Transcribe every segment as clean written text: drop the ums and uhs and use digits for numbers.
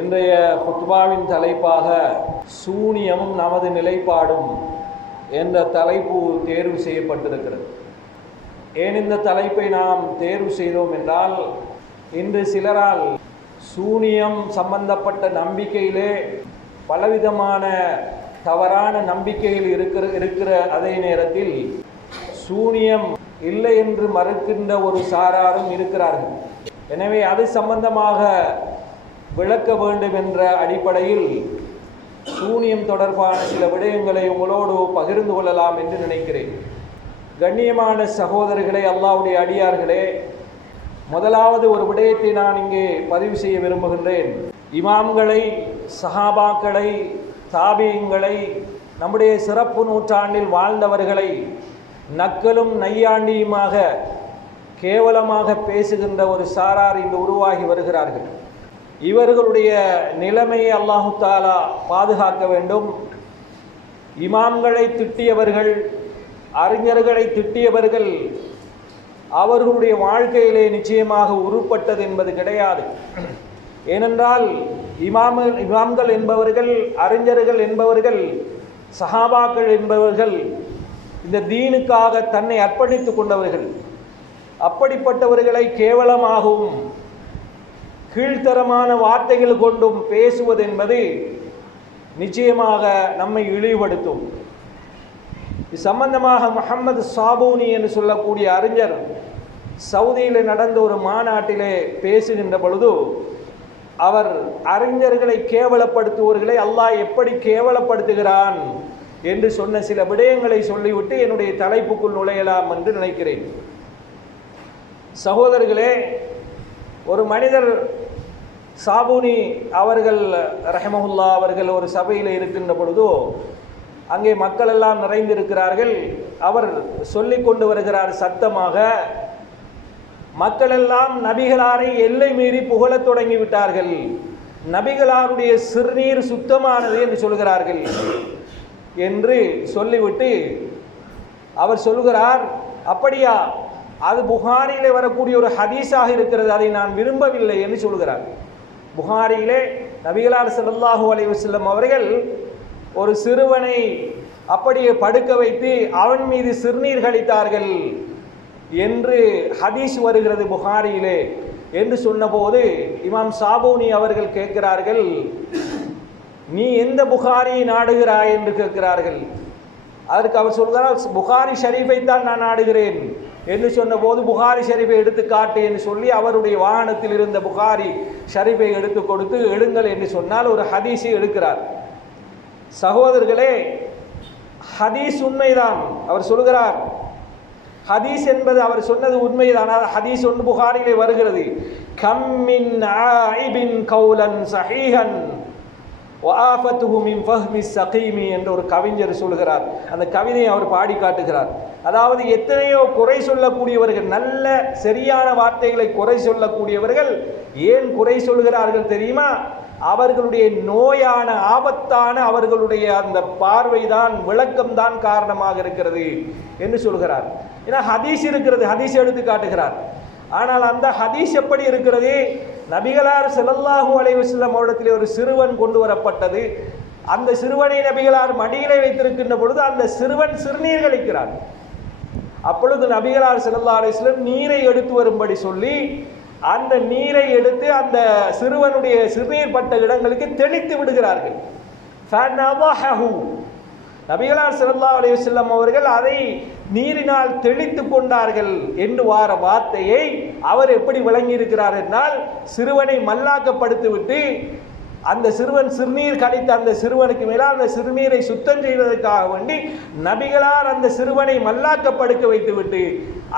இன்றைய குத்பாவின் தலைப்பாக சூனியமும் நமது நிலைப்பாடும் என்ற தலைப்பு தேர்வு செய்யப்பட்டிருக்கிறது. ஏன் இந்த தலைப்பை நாம் தேர்வு செய்தோம் என்றால், இன்று சிலரால் சூனியம் சம்பந்தப்பட்ட நம்பிக்கையிலே பலவிதமான தவறான நம்பிக்கைகள் இருக்கிற அதே நேரத்தில் சூனியம் இல்லை என்று மறுக்கின்ற ஒரு சாராரும் இருக்கிறார்கள். எனவே அது சம்பந்தமாக விளக்க வேண்டும் என்ற அடிப்படையில் சூனியம் தொடர்பான சில விடயங்களை உங்களோடு பகிர்ந்து கொள்ளலாம் என்று நினைக்கிறேன். கண்ணியமான சகோதரர்களே, அல்லாஹ்வுடைய அடியார்களே, முதலாவது ஒரு விடயத்தை நான் இங்கே பதிவு செய்ய விரும்புகின்றேன். இமாம்களை, சஹாபாக்களை, தாபியங்களை, நம்முடைய சிறப்பு நூற்றாண்டில் வாழ்ந்தவர்களை நக்கலும் நையாண்டியுமாக கேவலமாக பேசுகின்ற ஒரு சாரார் இன்று உருவாகி வருகிறார்கள். இவர்களுடைய நிலைமையை அல்லாஹு தாலா பாதுகாக்க வேண்டும். இமாம்களை திட்டியவர்கள், அறிஞர்களை திட்டியவர்கள் அவர்களுடைய வாழ்க்கையிலே நிச்சயமாக உருப்பட்டது என்பது கிடையாது. ஏனென்றால் இமாம்கள் என்பவர்கள், அறிஞர்கள் என்பவர்கள், சஹாபாக்கள் என்பவர்கள் இந்த தீனுக்காக தன்னை அர்ப்பணித்துக் கொண்டவர்கள். அப்படிப்பட்டவர்களை கேவலமாகவும் கீழ்த்தரமான வார்த்தைகள் கொண்டும் பேசுவது என்பது நிச்சயமாக நம்மை இழிவுபடுத்தும். இது சம்பந்தமாக முஹம்மது சாபூனி என்று சொல்லக்கூடிய அறிஞர் சவுதியில் நடந்த ஒரு மாநாட்டிலே பேசுகின்ற பொழுது, அவர் அறிஞர்களை கேவலப்படுத்துவர்களை அல்லாஹ் எப்படி கேவலப்படுத்துகிறான் என்று சொன்ன சில விடயங்களை சொல்லிவிட்டு என்னுடைய தலைப்புக்குள் நுழையலாம் என்று நினைக்கிறேன். சகோதரர்களே, ஒரு மனிதர் சாபூனி அவர்கள் ரஹ்மஹுல்லா அவர்கள் ஒரு சபையில் இருக்கின்ற பொழுது அங்கே மக்கள் எல்லாம் நிறைந்திருக்கிறார்கள். அவர் சொல்லிக் கொண்டு வருகிறார் சத்தமாக, மக்கள் எல்லாம் நபிகளாரை எல்லை மீறி புகழத் தொடங்கிவிட்டார்கள். நபிகளாருடைய சிறுநீர் சுத்தமானது என்று சொல்கிறார்கள் என்று சொல்லிவிட்டு அவர் சொல்கிறார், அப்படியா, அது புகாரியிலே வரக்கூடிய ஒரு ஹதீஸாக இருக்கிறது, அதை நான் விரும்பவில்லை என்று சொல்கிறார். புகாரியிலே நபிகளார் ஸல்லல்லாஹு அலைஹி வஸல்லம் அவர்கள் ஒரு சிறுவனை அப்படியே படுக்க வைத்து அவன் மீது சிறுநீர் கழித்தார்கள் என்று ஹதீஸ் வருகிறது புகாரியிலே என்று சொன்னபோது இமாம் சாபூனி அவர்கள் கேட்கிறார்கள், நீ எந்த புகாரியை நாடுகிறாய் என்று கேட்கிறார்கள். அதற்கு அவர் சொல்கிறார், புகாரி ஷரீஃபை தான் நான் நாடுகிறேன் என்று சொன்னபோது புகாரி ஷரீஃபை எடுத்து காட்டு என்று சொல்லி அவருடைய வாகனத்தில் இருந்த புகாரி ஷரீஃபை எடுத்து கொடுத்து எடுங்கள் என்று சொன்னால் ஒரு ஹதீஸை எடுக்கிறார். சகோதரர்களே, ஹதீஸ் உண்மைதான். அவர் சொல்கிறார், ஹதீஸ் என்பது அவர் சொன்னது உண்மைதான். ஹதீஸ் ஒன்று புகாரிலே வருகிறது, கம்மின் ஆயிபின் கௌலன் சஹீஹன் வஆஃபத்துஹு மின் ஃபஹ்மி ஸகீமி என்ற ஒரு கவிஞர் சொல்கிறார். அந்த கவிதையை அவர் பாடி காட்டுகிறார். அதாவது எத்தனையோ குறை சொல்லக்கூடியவர்கள், நல்ல சரியான வார்த்தைகளை குறை சொல்லக்கூடியவர்கள் ஏன் குறை சொல்கிறார்கள் தெரியுமா? அவர்களுடைய நோயான ஆபத்தான அவர்களுடைய அந்த பார்வைதான், விளக்கம்தான் காரணமாக இருக்கிறது என்று சொல்கிறார். ஏன்னா ஹதீஸ் இருக்கிறது, ஹதீஸ் எடுத்து காட்டுகிறார். ஆனால் அந்த ஹதீஸ் எப்படி இருக்கிறது? நபிகளார் ஸல்லல்லாஹு அலைஹி வஸல்லம் அவரிடத்திலே ஒரு சிறுவன் கொண்டு வரப்பட்டது. அந்த சிறுவனை நபிகளார் மடியிலே வைத்திருக்கின்ற பொழுது அந்த சிறுவன் சிறுநீர் கழிக்கிறான். அப்பொழுது நபிகளார் ஸல்லல்லாஹு அலைஹி வஸல்லம் நீரை எடுத்து வரும்படி சொல்லி அந்த நீரை எடுத்து அந்த சிறுவனுடைய சிறுநீர் பட்ட இடங்களுக்கு தெளித்து விடுகிறார்கள். நபிகளார் ஸல்லல்லாஹு அலைஹி வஸல்லம் அவர்கள் அதை நீரினால் தெளித்து கொண்டார்கள் என்று வார வார்த்தையை அவர் எப்படி விளங்கி இருக்கிறார் என்றால், சிறுவனை மல்லாக்கப்படுத்திவிட்டு அந்த சிறுவன் சிறுநீர் கழித்த அந்த சிறுவனுக்கு மேலே அந்த சிறுநீரை சுத்தம் செய்வதற்காக வேண்டி நபிகளார் அந்த சிறுவனை மல்லாக்கப்படுக்க வைத்துவிட்டு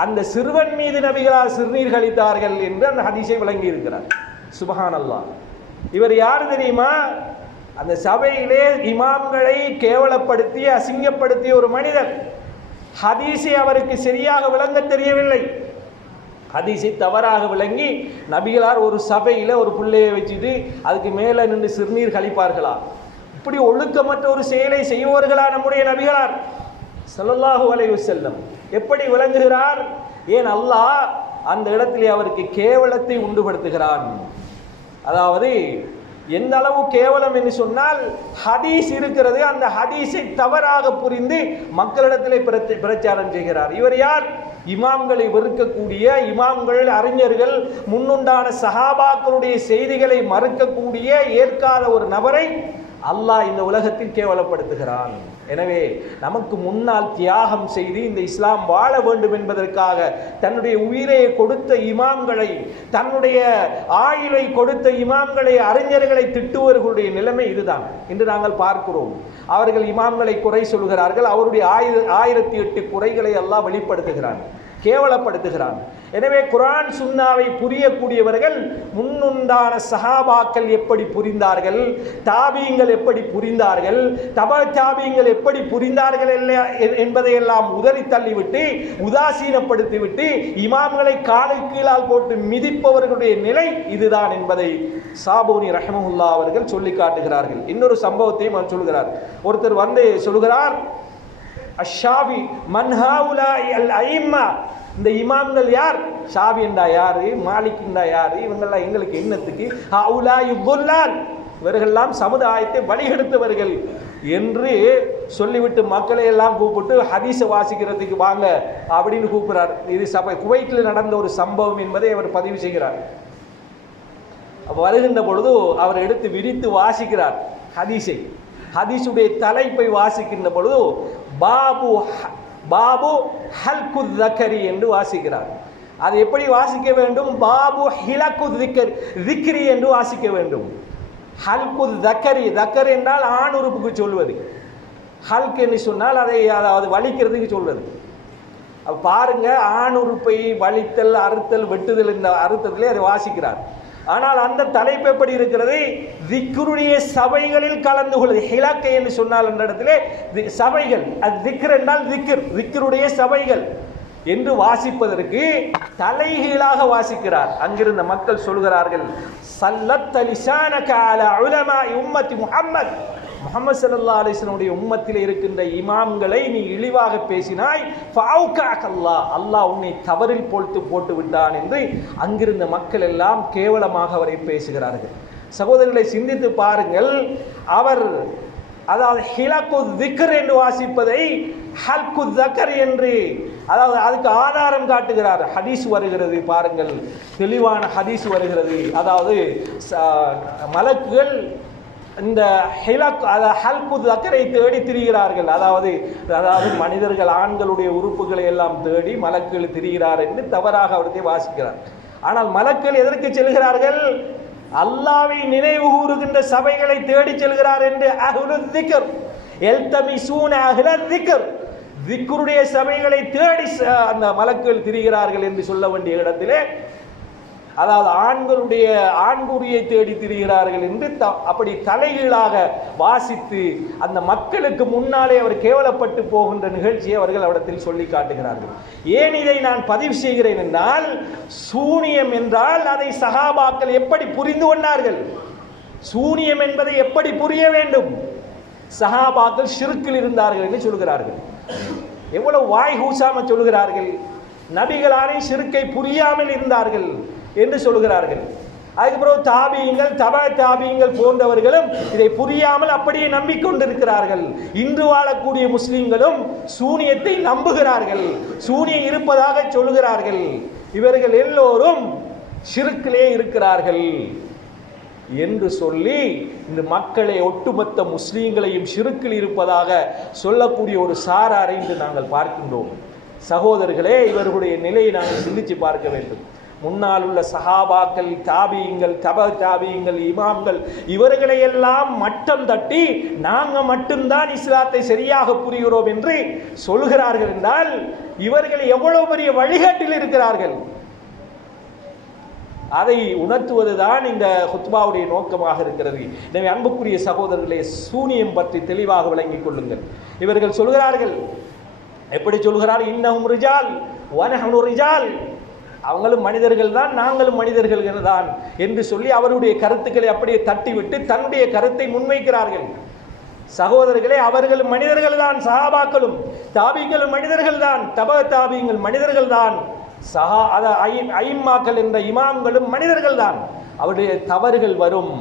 அந்த சிறுவன் மீது நபிகளார் சிறுநீர் கழித்தார்கள் என்று அந்த ஹதீஸை விளங்கி இருக்கிறார். சுப்ஹானல்லாஹ். இவர் யார் தெரியுமா? அந்த சபையிலே இமாம்களை கேவலப்படுத்தி அசிங்கப்படுத்திய ஒரு மனிதர். ஹதீஸை அவருக்கு சரியாக விளங்க தெரியவில்லை. ஹதீஸை தவறாக விளங்கி நபிகளார் ஒரு சபையில் ஒரு பிள்ளையை வச்சுட்டு அதுக்கு மேலே நின்று சிறுநீர் கழிப்பார்களா? இப்படி ஒழுக்கமற்ற ஒரு செயலை செய்வார்களா நம்முடைய நபிகளார் ஸல்லல்லாஹு அலைஹி வஸல்லம்? எப்படி விளங்குகிறார்? ஏன் அல்லாஹ் அந்த இடத்திலே அவருக்கு கேவலத்தை உண்டுபடுத்துகிறான். அதாவது எந்த அளவு கேவலம் என்று சொன்னால், ஹதீஸ் இருக்கிறது, அந்த ஹதீஸை தவறாக புரிந்து மக்களிடத்திலே பிரச்சாரம் செய்கிறார். இவர் யார்? இமாம்களை வெறுக்கக்கூடிய, இமாம்கள், அறிஞர்கள், முன்னுண்டான சஹாபாக்களுடைய செய்திகளை மறுக்கக்கூடிய, ஏற்காத ஒரு நபரை அல்லாஹ் இந்த உலகத்தில் கேவலப்படுத்துகிறான். எனவே நமக்கு முன்னால் தியாகம் செய்து இந்த இஸ்லாம் வாழ வேண்டும் என்பதற்காக தன்னுடைய உயிரை கொடுத்த இமாம்களை, தன்னுடைய ஆயுளை கொடுத்த இமாம்களை, அறிஞர்களை திட்டுவர்களுடைய நிலைமை இதுதான் இன்று நாங்கள் பார்க்கிறோம். அவர்கள் இமாம்களை குறை சொல்கிறார்கள், அவருடைய 1008 குறைகளை அல்லாஹ் வெளிப்படுத்துகிறான், கேவலப்படுத்துகிறான். எனவே குர்ஆன் சுன்னாவை புரியக்கூடியவர்கள் முன்னுண்டான சஹாபாக்கள் எப்படி புரிந்தார்கள், தாபீங்கள் எப்படி புரிந்தார்கள், தபா தாபீங்கள் எப்படி புரிந்தார்கள் என்பதையெல்லாம் உதறி தள்ளிவிட்டு, உதாசீனப்படுத்திவிட்டு, இமாம்களை காலுக்கு கீழால் போட்டு மிதிப்பவர்களுடைய நிலை இதுதான் என்பதை சாபூனி ரஹ்மஹுல்லாஹ் அவர்கள் சொல்லி காட்டுகிறார்கள். இன்னொரு சம்பவத்தையும் அவர் சொல்கிறார். ஒருத்தர் வந்து சொல்கிறார், அஷ்ஷாபி மன்ஹாவுலாஇ அல் அஇம்மா, இந்த இமாம்கள் யார்? ஷாபி என்றா யாரு, மாலிக் என்றா யாரு, இவங்கெல்லாம் எங்களுக்கு என்னத்துக்கு? ஹவுலாஇ துல்லால், இவர்களெல்லாம் சமுதாயத்தை வழிகெடுத்தவர்கள் என்று சொல்லிவிட்டு மக்களை எல்லாம் கூப்பிட்டு ஹதீஸை வாசிக்கிறதுக்கு வாங்க அப்படின்னு கூப்பிடுறார். இது குவைத்தில் நடந்த ஒரு சம்பவம் என்பதை அவர் பதிவு செய்கிறார். வருகின்ற பொழுது அவர் எடுத்து விரித்து வாசிக்கிறார் ஹதீஸை. ஹதீஸுடைய தலைப்பை வாசிக்கின்ற பொழுது பாபு ஹல்கு தக்கரி என்று வாசிக்கிறார். அது எப்படி வாசிக்க வேண்டும்? பாபு ஹிலக்கு திக்ரி என்று வாசிக்க வேண்டும். ஹல்கு தக்கரி, தக்கர் என்றால் ஆண் உறுப்புக்கு சொல்வது, ஹல்க் என்று சொன்னால் அதை அதாவது வலிக்கிறதுக்கு சொல்வது. பாருங்க, ஆண் உறுப்பை வலித்தல், அறுத்தல், வெட்டுதல் என்ற அர்த்தத்திலே அதை வாசிக்கிறார். ஆனால் அந்த தலைப்பு எப்படி இருக்கிறது? திக்ருடைய சபைகளில் கலந்து கொள்வது. ஹிலக்கை என்று சொன்னால் என்ற இடத்திலே சபைகள், அது திக்ர் என்றால் திக்ருடைய சபைகள் என்று வாசிப்பதற்கு தலைகீழாக வாசிக்கிறார். அங்கிருந்த மக்கள் சொல்கிறார்கள், சல்லத் லிசானக அலா உலமாஇ உம்மத்தி முஹம்மத், முஹம்மது ஸல்லல்லாஹு அலைஹி வஸல்லம் உம்மத்திலே இருக்கின்ற இமாம்களை நீ இழிவாக பேசினாய், ஃபஅவுகஅல்லாஹ், அல்லாஹ் உன்னை தவறில் போட்டு விட்டான் என்று அங்கிருந்த மக்கள் எல்லாம் கேவலமாக அவரை பேசுகிறார்கள். சகோதரர்களை சிந்தித்து பாருங்கள். அவர் அதாவது ஹிலக்கு திக்ர் என்று வாசிப்பதை ஹல்கு தக்கர் என்று, அதாவது அதுக்கு ஆதாரம் காட்டுகிறார். ஹதீஸ் வருகிறது பாருங்கள், தெளிவான ஹதீஸ் வருகிறது. அதாவது மலக்குகள் இந்த ஹல்கு தக்கரை தேடி திரிகிறார்கள். அதாவது மனிதர்கள் ஆண்களுடைய உறுப்புகளை எல்லாம் தேடி மலக்குகள் திரிகிறார் என்று தவறாக அவர்களை வாசிக்கிறார். ஆனால் மலக்குகள் எதற்கு செல்கிறார்கள்? அல்லாஹ்வை நினைவு கூறுகின்ற சபைகளை தேடி செல்கிறார் என்று அஹ்லுல் திக்ர் எல்தமிசூன அஹ்லல் திக்ர், திக்ருடைய சபைகளை தேடி அந்த மலக்குகள் திரிகிறார்கள் என்று சொல்ல வேண்டிய இடத்திலே அதாவது ஆண்குறியை தேடி திரிகிறார்கள் என்று அப்படி தலைகீழாக வாசித்து அந்த மக்களுக்கு முன்னாலே அவர் கேவலப்பட்டு போகின்ற நிகழ்ச்சியை அவர்கள் அவரிடத்தில் சொல்லி காட்டுகிறார்கள். ஏன் இதை நான் பதிவு செய்கிறேன் என்றால், சூனியம் என்றால் அதை சஹாபாக்கள் எப்படி புரிந்து கொண்டார்கள், சூனியம் என்பதை எப்படி புரிய வேண்டும். சஹாபாக்கள் ஷிர்கில் இருந்தார்கள் என்று சொல்கிறார்கள். எவ்வளவு வாய் கூசாம சொல்கிறார்கள். நபிகளாரை ஷிர்கை புரியாமல் இருந்தார்கள் என்று சொல்கிறார்கள். அதுக்கப்புறம் தாபியங்கள், தபா தாபியங்கள் போன்றவர்களும் இதை புரியாமல் அப்படியே நம்பிக்கொண்டிருக்கிறார்கள். இன்று வாழக்கூடிய முஸ்லிம்களும் சூனியத்தை நம்புகிறார்கள், சூனியம் இருப்பதாக சொல்கிறார்கள். இவர்கள் எல்லோரும் ஷிர்கிலே இருக்கிறார்கள் என்று சொல்லி இந்த மக்களை, ஒட்டுமொத்த முஸ்லீம்களையும் ஷிர்கில் இருப்பதாக சொல்லக்கூடிய ஒரு சாராரை இன்று நாங்கள் பார்க்கின்றோம். சகோதரர்களே, இவர்களுடைய நிலையை நாங்கள் சிந்திச்சு பார்க்க வேண்டும். முன்னால் உள்ள சஹாபாக்கள், தாபியங்கள், தபா தாபியங்கள், இமாம்கள் இவர்களையெல்லாம் மட்டம் தட்டி நாங்கள் மட்டும்தான் இஸ்லாத்தை சரியாக புரிகிறோம் என்று சொல்கிறார்கள் என்றால் இவர்கள் எவ்வளவு பெரிய வழிகாட்டில் இருக்கிறார்கள். அதை உணர்த்துவதுதான் இந்த ஹுத்பாவுடைய நோக்கமாக இருக்கிறது. எனவே அன்புக்குரிய சகோதரர்களே, சூனியம் பற்றி தெளிவாக விளங்கிக் கொள்ளுங்கள். இவர்கள் சொல்கிறார்கள், எப்படி சொல்கிறார்? இன்னஹும் ரிஜால் வனஹனு ரிஜால், அவங்களும் மனிதர்கள் தான், நாங்களும் மனிதர்கள் தான் என்று சொல்லி அவருடைய கருத்துக்களை அப்படியே தட்டிவிட்டு தன்னுடைய கருத்தை முன்வைக்கிறார்கள். சகோதரர்களே, அவர்களும் மனிதர்கள் தான், சஹாபாக்களும் தாபிகளும் மனிதர்கள் தான், தபா தாபிகள் மனிதர்கள் தான், ஐம்மாக்கள் என்ற இமாம்களும் மனிதர்கள் தான். அவருடைய தவறுகள் வரும்.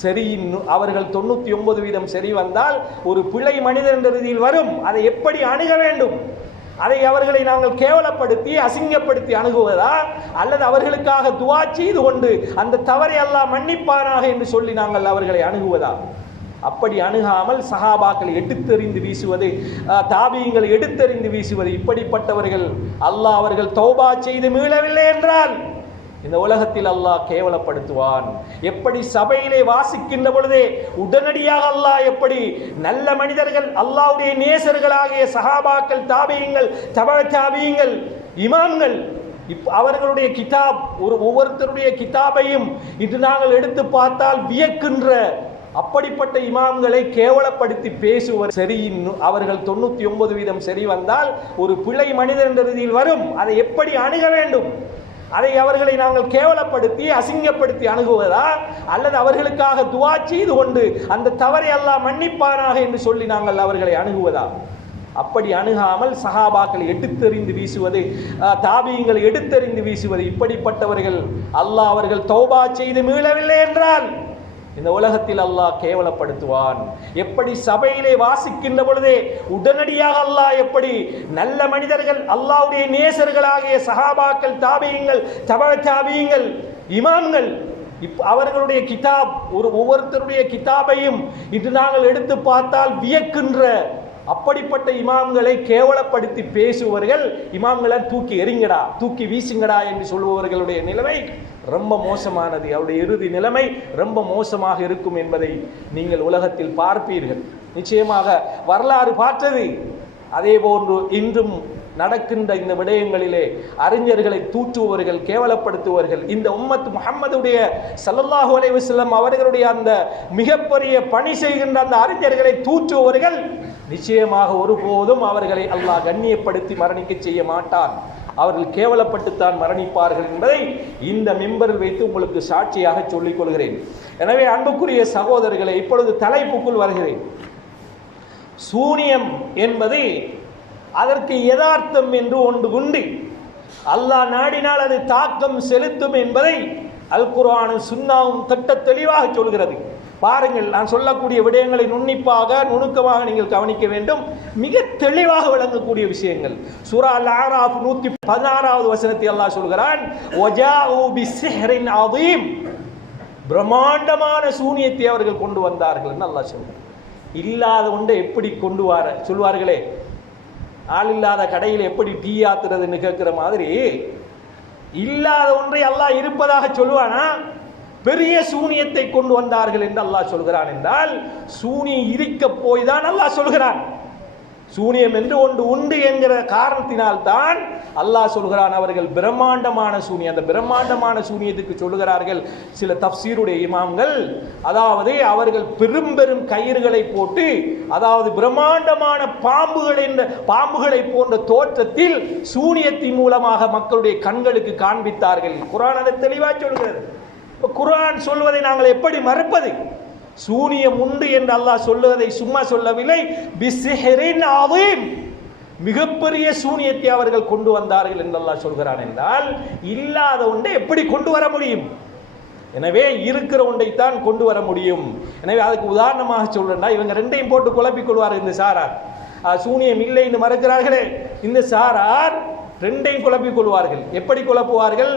சரி, அவர்கள் 99% சரி வந்தால் ஒரு பிழை மனிதன் என்ற ரீதியில் வரும். அதை எப்படி அணுக வேண்டும்? அதை அவர்களை நாங்கள் கேவலப்படுத்தி அசிங்கப்படுத்தி அணுகுவதா, அல்லது அவர்களுக்காக துஆ செய்து கொண்டு அந்த தவறை அல்லாஹ் மன்னிப்பானாக என்று சொல்லி நாங்கள் அவர்களை அணுகுவதா? அப்படி அணுகாமல் சஹாபாக்களை எடுத்தெறிந்து வீசுவது, தாபீங்களை எடுத்தெறிந்து வீசுவது, இப்படிப்பட்டவர்கள் அல்லாஹ் அவர்கள் தௌபா செய்து மீளவில்லை என்றால் இந்த உலகத்தில் அல்லாஹ் கேவலப்படுத்துவான். எப்படி சபையிலே வாசிக்கின்ற பொழுதே உடனடியாக அல்லாஹ் எப்படி நல்ல மனிதர்கள், அல்லாஹ்வுடைய நேசர்களாகிய சஹாபாக்கள், தாபீங்கள், தாபீங்கள், இமாம்கள், அவர்களுடைய கிதாப், ஒவ்வொருத்தருடைய கிதாபையும் இன்று நாங்கள் எடுத்து பார்த்தால் வியக்கின்ற அப்படிப்பட்ட இமாம்களை கேவலப்படுத்தி பேசுவர். சரி, அவர்கள் 99% சரி வந்தால் ஒரு பிழை மனிதன் என்ற ரீதியில் வரும். அதை எப்படி அணுக வேண்டும்? அதை அவர்களை நாங்கள் கேவலப்படுத்தி அசிங்கப்படுத்தி அணுகுவதா, அல்லது அவர்களுக்காக துஆ செய்து கொண்டு அந்த தவறை அல்லாஹ் மன்னிப்பானாக என்று சொல்லி நாங்கள் அவர்களை அணுகுவதா? அப்படி அணுகாமல் சஹாபாக்களை எடுத்தெறிந்து வீசுவது, தாபீங்களை எடுத்தெறிந்து வீசுவது, இப்படிப்பட்டவர்கள் அல்லாஹ் அவர்கள் தௌபா செய்து மீளவில்லை என்றால் இந்த உலகத்தில் அல்லாஹ் கேவலப்படுத்துவான். எப்படி சபையிலே வாசிக்கின்ற பொழுதே உடனடியாக அல்லாஹ் எப்படி நல்ல மனிதர்கள், அல்லாஹ்வுடைய நேசர்களாகிய சஹாபாக்கள், தாபீங்கள், தாபீங்கள், இமாம்கள், அவர்களுடைய கிதாப், ஒவ்வொருத்தருடைய கிதாபையும் இன்று நாங்கள் எடுத்து பார்த்தால் வியக்கின்ற அப்படிப்பட்ட இமாம்களை கேவலப்படுத்தி பேசுபவர்கள், இமாம்களை தூக்கி எறிங்கடா, தூக்கி வீசுங்கடா என்று சொல்பவர்களுடைய நிலைமை ரொம்ப மோசமானது. அவருடைய இறுதி நிலைமை ரொம்ப மோசமாக இருக்கும் என்பதை நீங்கள் உலகத்தில் பார்ப்பீர்கள். நிச்சயமாக வரலாறு பார்த்தது. அதே போன்று இன்றும் நடக்கின்ற இந்த விடயங்களிலே அறிஞர்களை தூற்றுபவர்கள், கேவலப்படுத்துவர்கள், இந்த உம்மத் முஹம்மதுடைய ஸல்லல்லாஹு அலைஹி வஸல்லம் அவர்களுடைய அந்த மிகப்பெரிய பணி செய்கின்ற அந்த அறிஞர்களை தூற்றுபவர்கள் நிச்சயமாக ஒருபோதும் அவர்களை அல்லாஹ் கண்ணியப்படுத்தி மரணிக்க செய்ய மாட்டான். அவர்கள் கேவலப்பட்டுத்தான் மரணிப்பார்கள் என்பதை இந்த மிம்பரில் வைத்து உங்களுக்கு சாட்சியாக சொல்லிக் கொள்கிறேன். எனவே அன்புக்குரிய சகோதரர்களை, இப்பொழுது தலைப்புக்குள் வருகிறேன். சூனியம் என்பது அதற்கு யதார்த்தம் என்று ஒன்று உண்டு. அல்லாஹ் நாடினால் அது தாக்கம் செலுத்தும் என்பதை அல் குர்ஆனும் சுன்னாவும் திட்ட தெளிவாக சொல்கிறது. பாருங்கள், நான் சொல்லக்கூடிய விடயங்களை நுண்ணிப்பாக நுணுக்கமாக நீங்கள் கவனிக்க வேண்டும். மிக தெளிவாக விளங்கக்கூடிய விஷயங்கள். சூரா அல் ஆராஃப் 116வது வசனத்தை அல்லாஹ் சொல்கிறான், வஜாஉ பிஸ்ஸிஹ்ரின் அதீம், பிரம்மாண்டமான சூனியத்தை அவர்கள் கொண்டு வந்தார்கள் என்று அல்லாஹ் சொல்கிறான். இல்லாத ஒன்றை எப்படி கொண்டு வர சொல்வார்களே, ஆள் இல்லாத கடையில் எப்படி டீ ஆத்துறதுன்னு கேட்கிற மாதிரி இல்லாத ஒன்றை அல்லாஹ் இருப்பதாக சொல்லுவானா? பெரிய சூனியத்தை கொண்டு வந்தார்கள் என்று அல்லாஹ் சொல்கிறான். என்றால் சூனியம் இருக்க போய் தான் அல்லாஹ் சொல்கிறான். சூனியம் என்று ஒன்று உண்டு என்கிற காரணத்தினால் தான் அல்லாஹ் சொல்கிறான் அவர்கள் பிரம்மாண்டமான சூனியம். அந்த பிரம்மாண்டமான சூனியத்துக்கு சொல்லுகிறார்கள் சில தஃப்சீருடைய இமாம்கள், அதாவது அவர்கள் பெரும் பெரும் கயிறுகளை போட்டு, அதாவது பிரம்மாண்டமான பாம்புகளை போன்ற தோற்றத்தில் சூனியத்தின் மூலமாக மக்களுடைய கண்களுக்கு காண்பித்தார்கள். குர்ஆன் அதை தெளிவாக சொல்கிறது. குர்ஆன் சொல்வதை நாங்கள் எப்படி மறுப்பது? சூனியம் உண்டு என்று அல்லாஹ் சொல்லுவதை சும்மா சொல்லவில்லை. பிஸ்ஸிஹ்ரின் அதீம், மிகப்பெரிய சூனியத்தை அவர்கள் கொண்டு வந்தார்கள் என்று அல்லாஹ் சொல்கிறான். என்றால் இல்லாத ஒன்றை எப்படி கொண்டு வர முடியும்? எனவே இருக்கிற ஒன்றைத்தான் கொண்டு வர முடியும். எனவே அதுக்கு உதாரணமாக சொல்றேன்னா, இவங்க ரெண்டையும் போட்டு குழப்பிக் கொள்வார்கள். இந்த சாரார் சூனியம் இல்லை என்று மறுக்கிறார்களே, இந்த சாரார் ரெண்டையும் குழப்பிக் கொள்வார்கள். எப்படி குழப்புவார்கள்?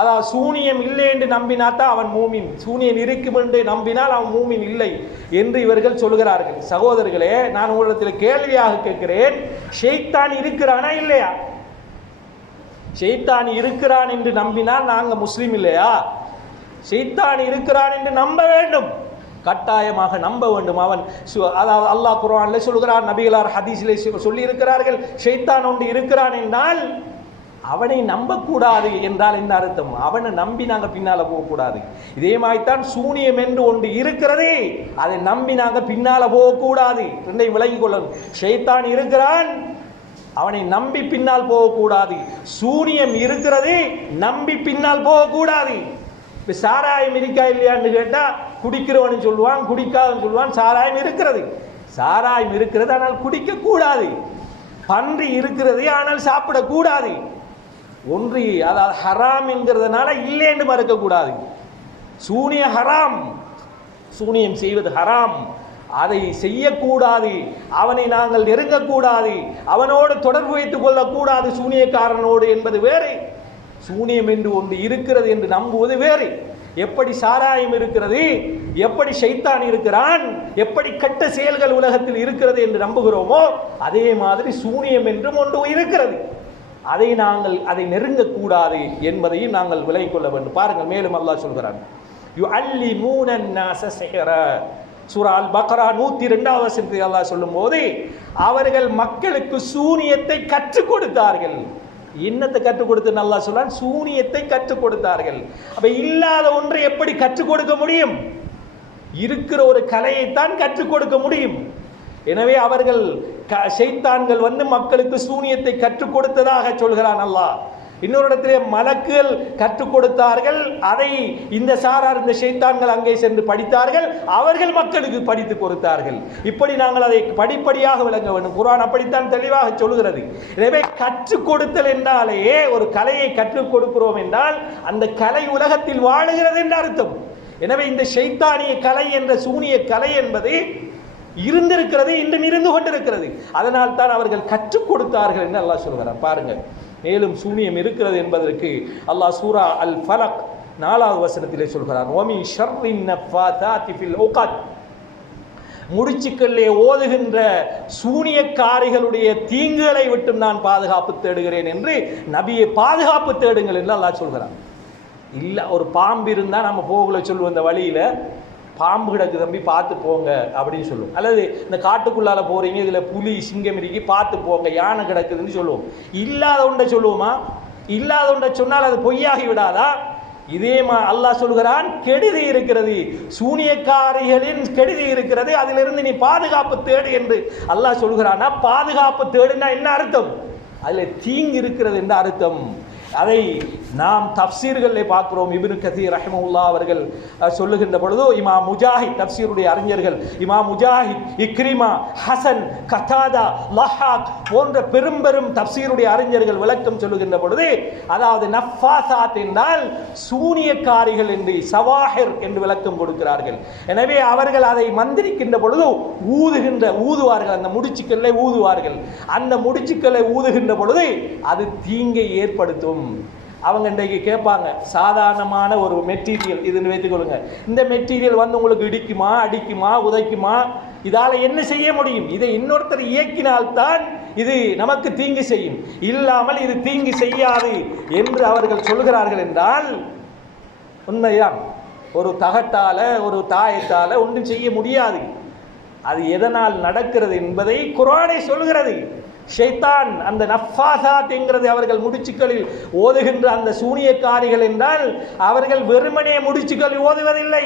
அதாவது சூனியம் இல்லை என்று நம்பினாத்தான் அவன் மூமின், சூனியம் இருக்கும் என்று நம்பினால் அவன் மூமின் இல்லை என்று இவர்கள் சொல்கிறார்கள். சகோதரர்களே, நான் உங்களிடத்தில் கேள்வியாக கேட்கிறேன், ஷைத்தான் இருக்கிறானா இல்லையா? ஷைத்தான் இருக்கிறான் என்று நம்பினால் நாங்க முஸ்லீம் இல்லையா? ஷைத்தான் இருக்கிறான் என்று நம்ப வேண்டும், கட்டாயமாக நம்ப வேண்டும். அவன் அதாவது அல்லாஹ் குர்ஆனிலே சொல்கிறார், நபிகளார் ஹதீஸிலே சொல்லி இருக்கிறார்கள், ஷைத்தான் ஒன்று இருக்கிறான் என்றால் அவனை நம்பக்கூடாது என்றால் என்ன அர்த்தம்? அவனை நம்பி நாங்கள் பின்னால போகக்கூடாது. இதே மாதிரித்தான் சூனியம் என்று ஒன்று இருக்கிறது, அதை நம்பி நாங்கள் பின்னால போகக்கூடாது. ரெண்டையும் விளங்கிக் கொள்ளணும். ஷைத்தான் இருக்கிறான், அவனை நம்பி பின்னால் போகக்கூடாது. சூனியம் இருக்கிறது, நம்பி பின்னால் போகக்கூடாது. இப்போ சாராயம் இருக்கா இல்லையான்னு கேட்டால் குடிக்கிறவனு சொல்லுவான், குடிக்காதவன் சொல்லுவான். சாராயம் இருக்கிறது, சாராயம் இருக்கிறது, ஆனால் குடிக்கக்கூடாது. பன்றி இருக்கிறது, ஆனால் சாப்பிடக்கூடாது. ஒன்று அதாவது ஹராம் என்கிறதுனால இல்லை என்று மறுக்கக்கூடாது. சூனிய ஹராம், சூனியம் செய்வது ஹராம், அதை செய்யக்கூடாது, அவனை நாங்கள் நெருங்கக்கூடாது, அவனோடு தொடர்பு வைத்துக் கொள்ளக்கூடாது சூனியக்காரனோடு என்பது வேறு. சூனியம் என்று ஒன்று இருக்கிறது என்று நம்புவது வேறு. எப்படி சாராயம் இருக்கிறது, எப்படி ஷைத்தான் இருக்கிறான், எப்படி கெட்ட செயல்கள் உலகத்தில் இருக்கிறது என்று நம்புகிறோமோ அதே மாதிரி சூனியம் என்றும் ஒன்று இருக்கிறது. அதை நெருங்கக்கூடாது என்பதையும் நாங்கள் விலகிக் கொள்ள வேண்டும். பாருங்கள், மேலும் அல்லாஹ் சொல்கிறான், யுஅல்லிமூன الناس سحرا. சூரா அல் பக்ரா 102வது வசனத்தில் அல்லாஹ் சொல்லும்போது அவர்கள் மக்களுக்கு சூனியத்தை கற்றுக் கொடுத்தார்கள். என்னத்தை கற்றுக் கொடுத்து அல்லாஹ் சொல்றான்? சூனியத்தை கற்றுக் கொடுத்தார்கள். அப்ப இல்லாத ஒன்றை எப்படி கற்றுக் கொடுக்க முடியும்? இருக்கிற ஒரு கலையைத்தான் கற்றுக் கொடுக்க முடியும். எனவே அவர்கள் ஷைத்தான்கள் வந்து மக்களுக்கு சூனியத்தை கற்றுக் கொடுத்ததாக சொல்கிறான் அல்லாஹ். இன்னொரு இடத்திலே மலக்குகள் கற்றுக் கொடுத்தார்கள், அதை இந்த ஷைத்தான்கள் அங்கே சென்று படித்தார்கள், அவர்கள் மக்களுக்கு படித்து கொடுத்தார்கள். இப்படி நாங்கள் அதை படிப்படியாக விளங்க வேண்டும். குர்ஆன் அப்படித்தான் தெளிவாக சொல்கிறது. எனவே கற்றுக் கொடுத்தல் என்றாலேயே ஒரு கலையை கற்றுக் கொடுக்கிறோம் என்றால் அந்த கலை உலகத்தில் வாழுகிறது என்று அர்த்தம். எனவே இந்த ஷைத்தானிய கலை என்ற சூனிய கலை என்பது இருந்திருக்கிறது, இன்றும் இருந்து கொண்டிருக்கிறது. அதனால் தான் அவர்கள் கற்றுக் கொடுத்தார்கள் என்று அல்லாஹ் சொல்கிறார். பாருங்கள், மேலும் சூனியம் இருக்கிறது என்பதற்கு அல்லாஹ் சூரா அல் ஃபலக் 4வது வசனத்திலே சொல்கிறார், வமி ஷர்ரின் நஃபாதாத்தி ஃபில் உகத். முடிச்சுக்களிலே ஓதுகின்ற சூனியக்காரிகளுடைய தீங்குகளை விட்டு நான் பாதுகாப்பு தேடுகிறேன் என்று நபியை பாதுகாப்பு தேடுங்கள் என்று அல்லாஹ் சொல்கிறார். இல்லை, ஒரு பாம்பு இருந்தால் நம்ம போகல சொல்லுவோம், இந்த வழியில் பாம்பு கிடக்கு தம்பி பார்த்து போங்க அப்படின்னு சொல்லுவோம். அல்லது இந்த காட்டுக்குள்ளால போறீங்க, இதில் புலி சிங்கம் இருக்கு பார்த்து போங்க, யானை கிடக்குதுன்னு சொல்லுவோம். இல்லாத ஒன்றை சொல்லுவோமா? இல்லாத ஒன்றை சொன்னால் அது பொய்யாகி விடாதா? இதே அல்லாஹ் சொல்கிறான், கெடுதி இருக்கிறது, சூனியக்காரிகளின் கெடுதி இருக்கிறது, அதிலிருந்து நீ பாதுகாப்பு தேடு என்று அல்லாஹ் சொல்கிறானா? பாதுகாப்பு தேடுனா என்ன அர்த்தம்? அதில் தீங்கு இருக்கிறது என்று அர்த்தம். அதை நாம் தப்சீர்களில் பார்க்கிறோம். இப்னு கதீர் ரஹ்மத்துல்லாஹி அவர்கள் சொல்லுகின்ற பொழுது, இமாம் முஜாஹித், தப்சீருடைய அறிஞர்கள் இமாம் முஜாஹித், இக்ரிமா, ஹசன், கதாதா, லஹாக் போன்ற பெரும் பெரும் தப்சீருடைய அறிஞர்கள் விளக்கம் சொல்லுகின்ற பொழுது, அதாவது நஃபாசாத் என்றால் சூனியக்காரிகள் என்று, சவாஹிர் என்று விளக்கம் கொடுக்கிறார்கள். எனவே அவர்கள் அதை மந்திரிக்கின்ற பொழுது ஊதுவார்கள், அந்த முடிச்சுக்களை ஊதுவார்கள். அந்த முடிச்சுக்களை ஊதுகின்ற பொழுது அது தீங்கை ஏற்படுத்தும். அவங்க இன்றைக்கு கேட்பாங்க, சாதாரணமான ஒரு மெட்டீரியல் இதுன்னு வைத்துக் கொள்ளுங்க, இந்த மெட்டீரியல் வந்து உங்களுக்கு இடிக்குமா, அடிக்குமா, உதைக்குமா, இதால என்ன செய்ய முடியும்? இதை இன்னொருத்தர் இயக்கினால்தான் இது நமக்கு தீங்கு செய்யும், இல்லாமல் இது தீங்கு செய்யாது என்று அவர்கள் சொல்கிறார்கள் என்றால் உண்மைதான். ஒரு தகட்டால, ஒரு தாயத்தால ஒன்றும் செய்ய முடியாது. அது எதனால் நடக்கிறது என்பதை குர்ஆனே சொல்கிறது. ஷைத்தான், அந்த நஃபாசாத் என்கிறது அவர்கள் முடிச்சுக்களில் ஓதுகின்ற அந்த சூனியக்காரிகள் என்றால் அவர்கள் வெறுமனே முடிச்சுக்களில் ஓதுவதில்லை,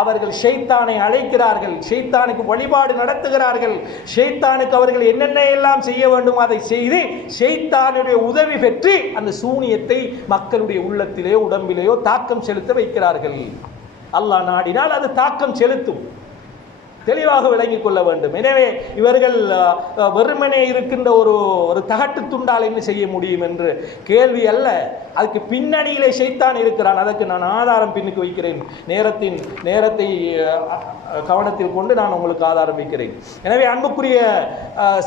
அவர்கள் ஷைத்தானை அழைக்கிறார்கள், ஷைத்தானுக்கு வழிபாடு நடத்துகிறார்கள், ஷைத்தானுக்கு அவர்கள் என்னென்ன எல்லாம் செய்ய வேண்டும் அதை செய்து ஷைத்தானுடைய உதவி பெற்று அந்த சூனியத்தை மக்களுடைய உள்ளத்திலேயோ உடம்பிலேயோ தாக்கம் செலுத்த வைக்கிறார்கள். அல்லாஹ் நாடினால் அது தாக்கம் செலுத்தும். தெளிவாக விளங்கிக் கொள்ள வேண்டும். எனவே இவர்கள் வெறுமனே இருக்கின்ற ஒரு தகட்டு துண்டால் என்ன செய்ய முடியும் என்று கேள்வி அல்ல, அதுக்கு பின்னணியிலே ஷைத்தான் இருக்கிறான். அதற்கு நான் ஆதாரம் பின்னுக்கு வைக்கிறேன். நேரத்தை கவனத்தில் கொண்டு நான் உங்களுக்கு ஆதாரம் வைக்கிறேன். எனவே அன்புக்குரிய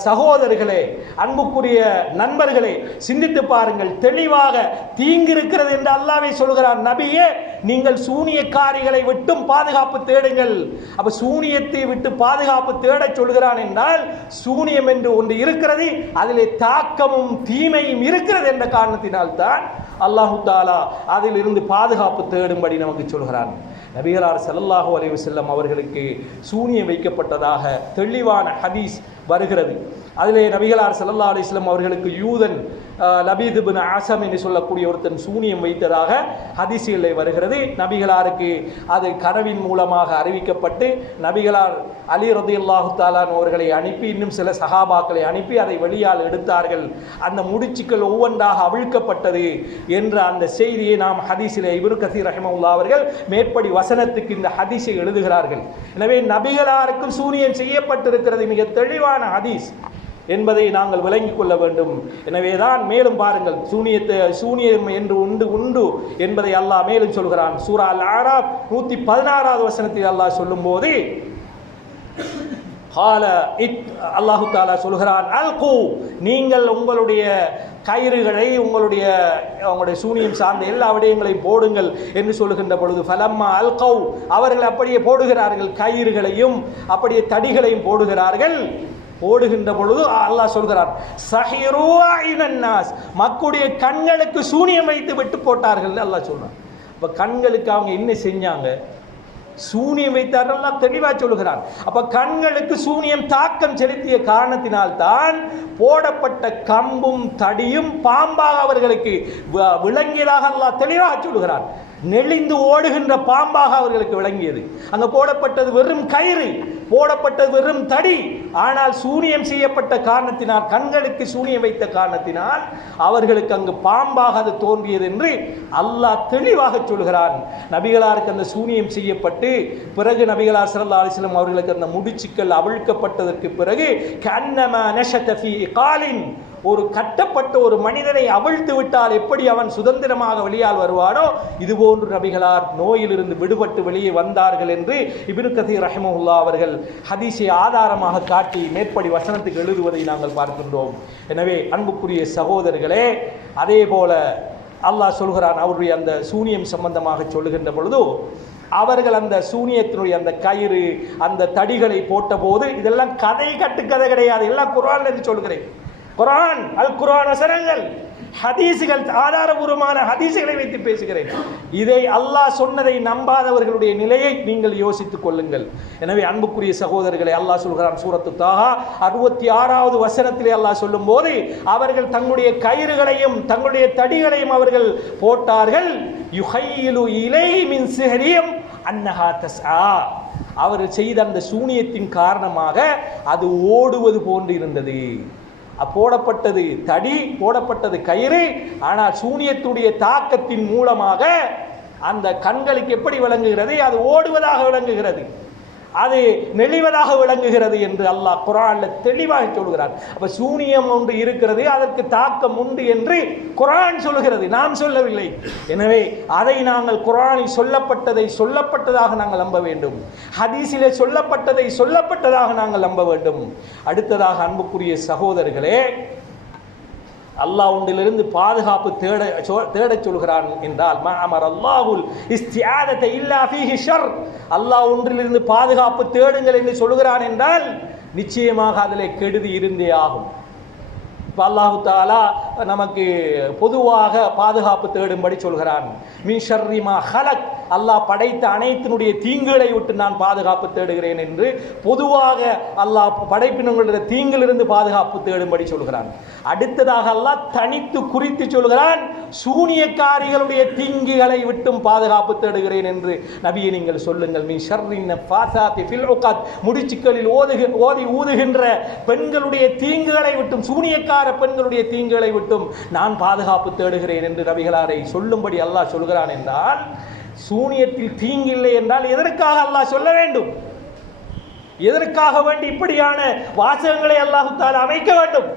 சகோதரர்களே, அன்புக்குரிய நண்பர்களே, சிந்தித்து பாருங்கள். தெளிவாக தீங்கு இருக்கிறது என்று அல்லாஹ்வே சொல்கிறான். நபியே, நீங்கள் சூனியக்காரிகளை விட்டும் பாதுகாப்பு தேடுங்கள். அப்ப சூனியத்தை விட்டு பாதுகாப்பு தேட சொல்கிறான் என்றால் சூனியம் என்று ஒன்று இருக்கிறது, அதிலே தாக்கமும் தீமையும் இருக்கிறது என்ற காரணத்தினால் தான் அல்லாஹு தஆலா அதில் இருந்து பாதுகாப்பு தேடும்படி நமக்கு சொல்கிறான். நபிகளார் ஸல்லல்லாஹு அலைஹி வஸல்லம் அவர்களுக்கு சூனியம் வைக்கப்பட்டதாக தெளிவான ஹதீஸ் வருகிறது. அதிலே நபிகளார் ஸல்லல்லாஹு அலைஹி வஸல்லம் அவர்களுக்கு யூதன் லபீத் இப்னு ஆஸம் என்று சொல்லக்கூடிய ஒருத்தன் சூனியம் வைத்ததாக ஹதீஸிலே வருகிறது. நபிகளாருக்கு அது கனவின் மூலமாக அறிவிக்கப்பட்டு நபிகளார் அலி ரலியல்லாஹு தஆலா அவர்களை அனுப்பி இன்னும் சில சஹாபாக்களை அனுப்பி அதை வெளியால் எடுத்தார்கள். அந்த முடிச்சுக்கள் ஒவ்வொன்றாக அவிழ்க்கப்பட்டது என்ற அந்த செய்தியை நாம் ஹதீஸிலே இப்னு கஸீர் ரஹிமஹுல்லாஹ் அவர்கள் மேற்படி வசனத்துக்கு இந்த ஹதீஸை எழுதுகிறார்கள். எனவே நபிகளாருக்கும் சூனியம் செய்யப்பட்டிருக்கிறது, மிக தெளிவான ஹதீஸ். என்பதை நாங்கள் விளங்கிக் கொள்ள வேண்டும். எனவேதான் மேலும் பாருங்கள், சூனியம் என்று உண்டு என்பதை அல்லாஹ் மேலும் சொல்கிறான். சூரா அல் ஆராப் 116வது வசனத்தில் அல்லாஹ் சொல்லும் போது அல்லாஹு தாலா சொல்கிறான், அல்கு, நீங்கள் உங்களுடைய கயிறுகளை உங்களுடைய சூனியம் சார்ந்த எல்லா விடயங்களையும் போடுங்கள் என்று சொல்லுகின்ற பொழுது ஃபலம்மா அல்கவ், அவர்கள் அப்படியே போடுகிறார்கள், கயிறுகளையும் அப்படியே தடிகளையும் போடுகிறார்கள். போடுகின்ற பொழுது அல்லாஹ் சொல்கிறான், சஹிரு ஐனன்னாஸ், மக்களுடைய கண்களுக்கு சூனியம் வைத்து விட்டு போட்டார்கள் அல்லாஹ் சொல்றான். அப்ப கண்களுக்கு அவங்க என்ன செஞ்சாங்க? சூனியம் வைத்தார்கள் தெளிவாக சொல்லுகிறான். அப்ப கண்களுக்கு சூனியம் தாக்கம் செலுத்திய காரணத்தினால்தான் போடப்பட்ட கம்பும் தடியும் பாம்பாக அவர்களுக்கு விளங்கியதாக அல்லாஹ் தெளிவாக சொல்லுகிறான். நெளிந்து ஓடுகின்ற பாம்பாக அவர்களுக்கு விளங்கியது. அங்க போடப்பட்டது வெறும் கயிறு, போடப்பட்டது வெறும் தடி. ஆனால் சூனியம் செய்யப்பட்ட காரணத்தினால், கண்களுக்கு சூனியம் வைத்த காரணத்தினால் அவர்களுக்கு அங்கு பாம்பாக அது தோன்றியது என்று அல்லாஹ் தெளிவாக சொல்கிறான். நபிகளாருக்கு அந்த சூனியம் செய்யப்பட்டு பிறகு நபிகளார் ஸல்லல்லாஹு அலைஹி வஸல்லம் அவர்களுக்கு அந்த முடிச்சுக்கள் அவிழ்க்கப்பட்டதற்கு பிறகு கன்னமா நஷத ஃபீ இகாலின், ஒரு கட்டப்பட்ட ஒரு மனிதனை அவிழ்த்து விட்டால் எப்படி அவன் சுதந்திரமாக வெளியால் வருவானோ இதுபோன்று நபிகளார் நோயிலிருந்து விடுபட்டு வெளியே வந்தார்கள் என்று இப்னு கதீர் ரஹிமஹுல்லாஹ் அவர்கள் ஹதீஸை ஆதாரமாக காட்டி மேற்படி வசனத்துக்கு எழுதுவதை நாங்கள் பார்க்கின்றோம். எனவே அன்புக்குரிய சகோதரர்களே, அதே போல அல்லாஹ் சொல்கிறான், அவருடைய அந்த சூனியம் சம்பந்தமாக சொல்லுகின்ற பொழுது அவர்கள் அந்த சூனியத்தினுடைய அந்த கயிறு அந்த தடிகளை போட்ட போது, இதெல்லாம் கதை கட்டுக்கதை கிடையாது, எல்லாம் குர்ஆன்ல இருந்து சொல்கிறேன். குர்ஆன், அல் குர்ஆன் வசனங்கள், ஹதீசுகள், ஆதாரபூர்வமான ஹதீசுகளை வைத்து பேசுகிறேன். இதை அல்லாஹ் சொன்னதை நம்பாதவர்களுடைய நிலையை நீங்கள் யோசித்துக் கொள்ளுங்கள். எனவே அன்புக்குரிய சகோதரர்களை, அல்லாஹ் சொல்கிறான் சூரத்து தாஹா 66வது வசனத்திலே அல்லாஹ் சொல்லும் போது, அவர்கள் தங்களுடைய கயிறுகளையும் தங்களுடைய தடிகளையும் அவர்கள் போட்டார்கள். யுஹையிலு இலைஹி மின் சிஹ்ரிஹிம் அன்னஹா தஸ்ஆ, அவர்கள் செய்த அந்த சூனியத்தின் காரணமாக அது ஓடுவது போன்று இருந்தது. போடப்பட்டது தடி, போடப்பட்டது கயிறு, ஆனால் சூனியத்துடைய தாக்கத்தின் மூலமாக அந்த கண்களுக்கு எப்படி விளங்குகிறது? அது ஓடுவதாக விளங்குகிறது, அது நெளிவதாக விளங்குகிறது என்று அல்லாஹ் குர்ஆன்ல தெளிவாக சொல்கிறார். அப்ப சூனியம் ஒன்று இருக்கிறது, அதற்கு தாக்கம் உண்டு என்று குர்ஆன் சொல்கிறது, நாம் சொல்லவில்லை. எனவே அதை நாங்கள் குர்ஆனில் சொல்லப்பட்டதை சொல்லப்பட்டதாக நாங்கள் நம்ப வேண்டும், ஹதீஸிலே சொல்லப்பட்டதை சொல்லப்பட்டதாக நாங்கள் நம்ப வேண்டும். அடுத்ததாக அன்புக்குரிய சகோதரர்களே, அல்லாஹ் ஒன்றிலிருந்து பாதுகாப்பு தேட சொல்கிறான் என்றால், மஅமர் அல்லாஹுல் இஸ்திஆதத இல்லா ஃபீஹி ஷர், அல்லாஹ் ஒன்றிலிருந்து பாதுகாப்பு தேடுங்கள் என்று சொல்கிறான் என்றால் நிச்சயமாக அதிலே கெடுதி இருந்தே ஆகும். இப்போ அல்லாஹு தஆலா நமக்கு பொதுவாக பாதுகாப்பு தேடும்படி சொல்கிறான். மின் ஷர்ரி மா ஹலக், அல்லாஹ் படைத்த அனைத்தினுடைய தீங்குகளை விட்டு நான் பாதுகாப்பு தேடுகிறேன் என்று பொதுவாக அல்லாஹ் படைப்பினங்களுடைய தீங்கிலிருந்து பாதுகாப்பு தேடும்படி சொல்கிறான். அடுத்ததாக அல்லாஹ் தனித்து குறித்து சொல்கிறான், சூனியக்காரிகளுடைய தீங்குகளை விட்டும் பாதுகாப்பு தேடுகிறேன் என்று நபியை நீங்கள் சொல்லுங்கள். மின் ஷர்ரி நஃபாசாத்தி ஃபில் உகத், முடிச்சுக்களில் ஓதி ஊதுகின்ற பெண்களுடைய தீங்குகளை விட்டும், சூனியக்கார பெண்களுடைய தீங்குகளை விட்டும் நான் பாதுகாப்பு தேடுகிறேன் என்று நபிகளாரை சொல்லும்படி அல்லாஹ் சொல்கிறான் என்றால், சூனியத்தில் தீங்கில்லை என்றால் எதற்காக அல்லாஹ் சொல்ல வேண்டும்? எதற்காக வேண்டி இப்படியான வாசகங்களை அல்லாஹ் தஆலா அமைக்க வேண்டும்?